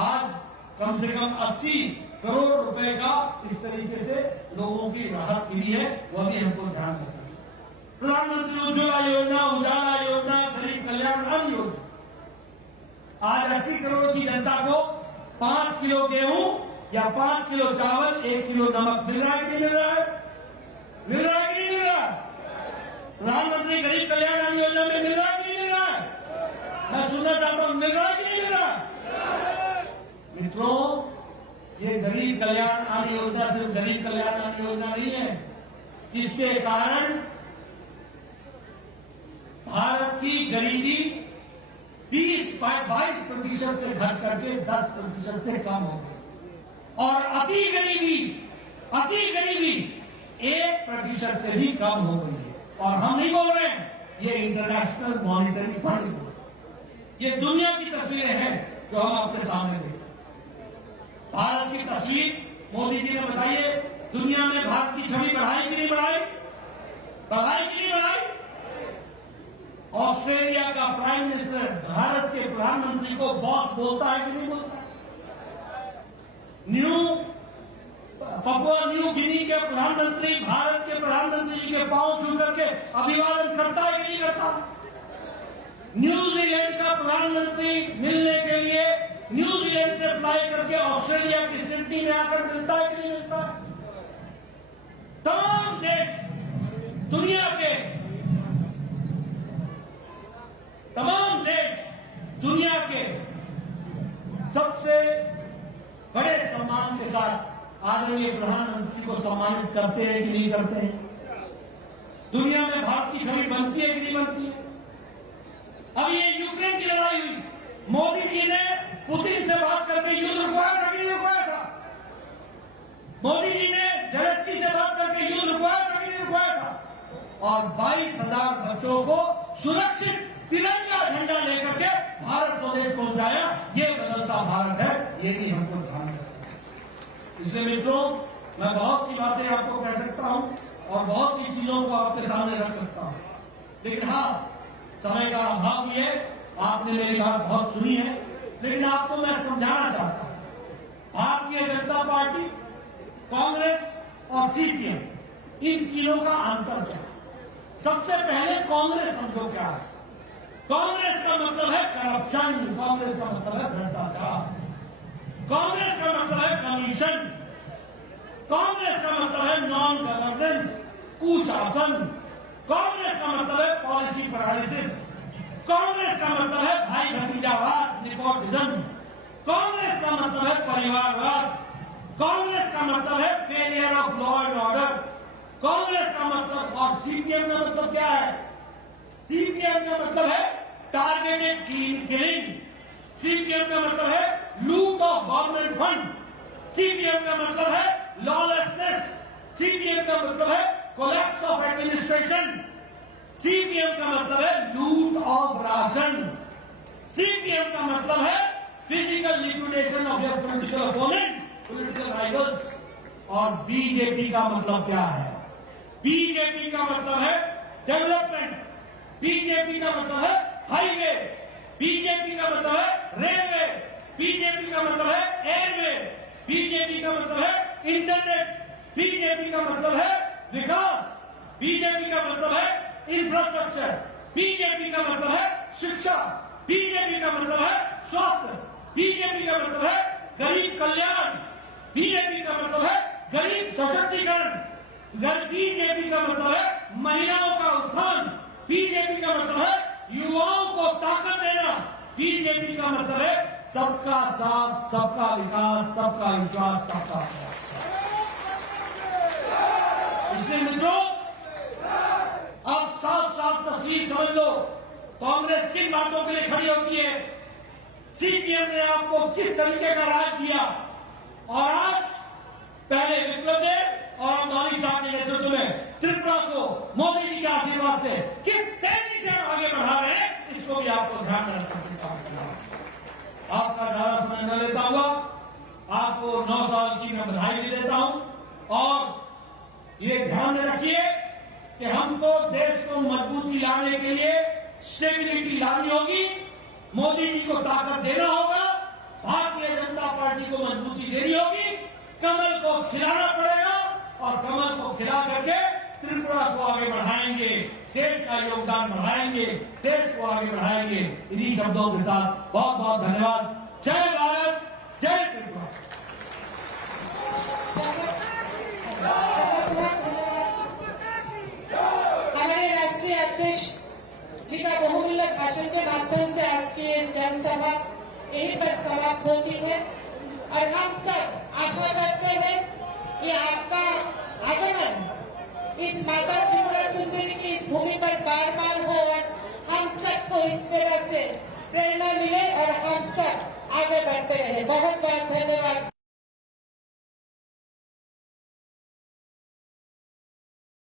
आज कम से कम 80 करोड़ रुपए का इस तरीके से लोगों की राहत मिली है, वह भी हमको ध्यान रखना है। प्रधानमंत्री उज्ज्वला योजना, उजाला योजना, गरीब कल्याण अन्न योजना, आज 80 करोड़ की जनता को 5 किलो गेहूं या 5 किलो चावल, 1 किलो नमक मिल रहा है कि नहीं मिल रहा है? मिल रहा है कि नहीं मिल रहा है? प्रधानमंत्री गरीब कल्याण अन्न योजना में मिल रहा है कि नहीं मिल रहा है? मैं सुनना चाहता हूं, मिल रहा है कि नहीं मिल रहा है? मित्रों, ये गरीब कल्याण अन्न योजना सिर्फ गरीब कल्याण अन्न योजना नहीं है, इसके कारण भारत की गरीबी 22% से घट करके 10% से कम हो गई और अति गरीबी 1% से भी कम हो गई है। और हम नहीं बोल रहे हैं, ये इंटरनेशनल मॉनिटरी फंड बोल रहे हैं। ये दुनिया की तस्वीरें हैं जो हम आपके सामने देखते हैं। भारत की तस्वीर मोदी जी ने बताइए, दुनिया में भारत की छवि बढ़ाई कि नहीं बढ़ाई? बढ़ाई कि नहीं बढ़ाई? ऑस्ट्रेलिया का प्राइम मिनिस्टर भारत के प्रधानमंत्री को बॉस बोलता है कि नहीं बोलता? पपुआ न्यू गिनी के प्रधानमंत्री भारत के प्रधानमंत्री जी के पांव छू करके अभिवादन करता है कि नहीं करता? न्यूजीलैंड का प्रधानमंत्री मिलने के लिए न्यूजीलैंड से फ्लाई करके ऑस्ट्रेलिया की सिडनी में आकर मिलता है कि नहीं मिलता? तमाम देश, दुनिया के तमाम देश, दुनिया के सबसे बड़े सम्मान के साथ आदरणीय प्रधानमंत्री को सम्मानित करते हैं कि नहीं करते हैं? दुनिया में भारत की छवि बनती है कि नहीं बनती है? अब ये यूक्रेन की लड़ाई हुई, मोदी जी ने पुतिन से बात करके युद्ध रुकवाया था कि नहीं रुकवाया था? मोदी जी ने ज़ेलेंस्की से बात करके युद्ध रुकवाया था कि नहीं रुकवाया था? और 22,000 बच्चों को सुरक्षित तिरंगा झंडा लेकर के भारत स्वदेश पहुंचाया। ये बदलता भारत है, ये भी हमको ध्यान रखना है। इसलिए मित्रों, मैं बहुत सी बातें आपको कह सकता हूं और बहुत सी चीजों को आपके सामने रख सकता हूं, लेकिन हाँ, समय का अभाव भी है। आपने मेरी बात बहुत सुनी है, लेकिन आपको मैं समझाना चाहता हूं, भारतीय जनता पार्टी, कांग्रेस और सीपीएम, इन तीनों का अंतर क्या है? सबसे पहले कांग्रेस समझो क्या है। कांग्रेस का मतलब है करप्शन, कांग्रेस का मतलब है भ्रष्टाचार, कांग्रेस का मतलब है कमीशन, कांग्रेस का मतलब है नॉन गवर्नेंस, कुशासन, कांग्रेस का मतलब है पॉलिसी पैरालिसिस, कांग्रेस का मतलब है भाई भतीजावाद, नेपोटिज्म, कांग्रेस का मतलब है परिवारवाद, कांग्रेस का मतलब है failure of law and order, Congress का मतलब, और सीपीएम का मतलब क्या है? सीपीएम का मतलब है टारगेटेड किलिंग, सीपीएम का मतलब है लूट ऑफ गवर्नमेंट फंड, सीपीएम का मतलब है लॉलेसनेस, सीपीएम का मतलब है कोलैप्स ऑफ एडमिनिस्ट्रेशन, सीपीएम का मतलब है लूट ऑफ राशन, सीपीएम का मतलब है physical liquidation of your political opponent, political rivals. और बीजेपी का मतलब क्या है? बीजेपी का मतलब है डेवलपमेंट, बीजेपी का मतलब है हाईवे, बीजेपी का मतलब है रेलवे, बीजेपी का मतलब है एयरवे, बीजेपी का मतलब है इंटरनेट, बीजेपी का मतलब है विकास, बीजेपी का मतलब है इंफ्रास्ट्रक्चर, बीजेपी का मतलब है शिक्षा, बीजेपी का मतलब है स्वास्थ्य, बीजेपी का मतलब है गरीब कल्याण, बीजेपी का मतलब है गरीब सशक्तिकरण, बीजेपी का मतलब है महिलाओं का उत्थान, बीजेपी का मतलब है युवाओं को ताकत देना, बीजेपी का मतलब है सबका साथ, सबका विकास, सबका विश्वास, सबका प्रयास। इसलिए मित्रों, आप साफ साफ तस्वीर समझ लो, कांग्रेस किन बातों के लिए खड़ी होती है, सीपीएम ने आपको किस तरीके का राज दिया, और आज पहले विप्लव देव और अंबानी साहब के नेतृत्व में त्रिपुरा को मोदी जी के आशीर्वाद से किस तेजी से हम आगे बढ़ा रहे हैं, इसको भी आपको ध्यान में रखना है। आपका ज्यादा समय न लेता हुआ आपको 9 साल की मैं बधाई भी देता हूं, और ये ध्यान में रखिए कि हमको देश को मजबूती लाने के लिए स्टेबिलिटी लानी होगी, मोदी जी को ताकत देना होगा, भारतीय जनता पार्टी को मजबूती देनी होगी, कमल को खिलाना पड़ेगा, और कमल को खिला करके त्रिपुरा को आगे बढ़ाएंगे, देश का योगदान बढ़ाएंगे, देश को आगे बढ़ाएंगे। इन्हीं शब्दों के साथ बहुत बहुत धन्यवाद। जय भारत, जय त्रिपुरा। हमारे राष्ट्रीय अध्यक्ष जी का बहुमूल्य भाषण के माध्यम से आज की जनसभा यहीं पर समाप्त होती है, और हम सब आशा करते हैं कि आपका आगमन इस माता त्रिपुरा सुंदरी की इस भूमि पर बार बार हो, और हम सबको इस तरह से प्रेरणा मिले और हम सब आगे बढ़ते रहे। बहुत बहुत धन्यवाद।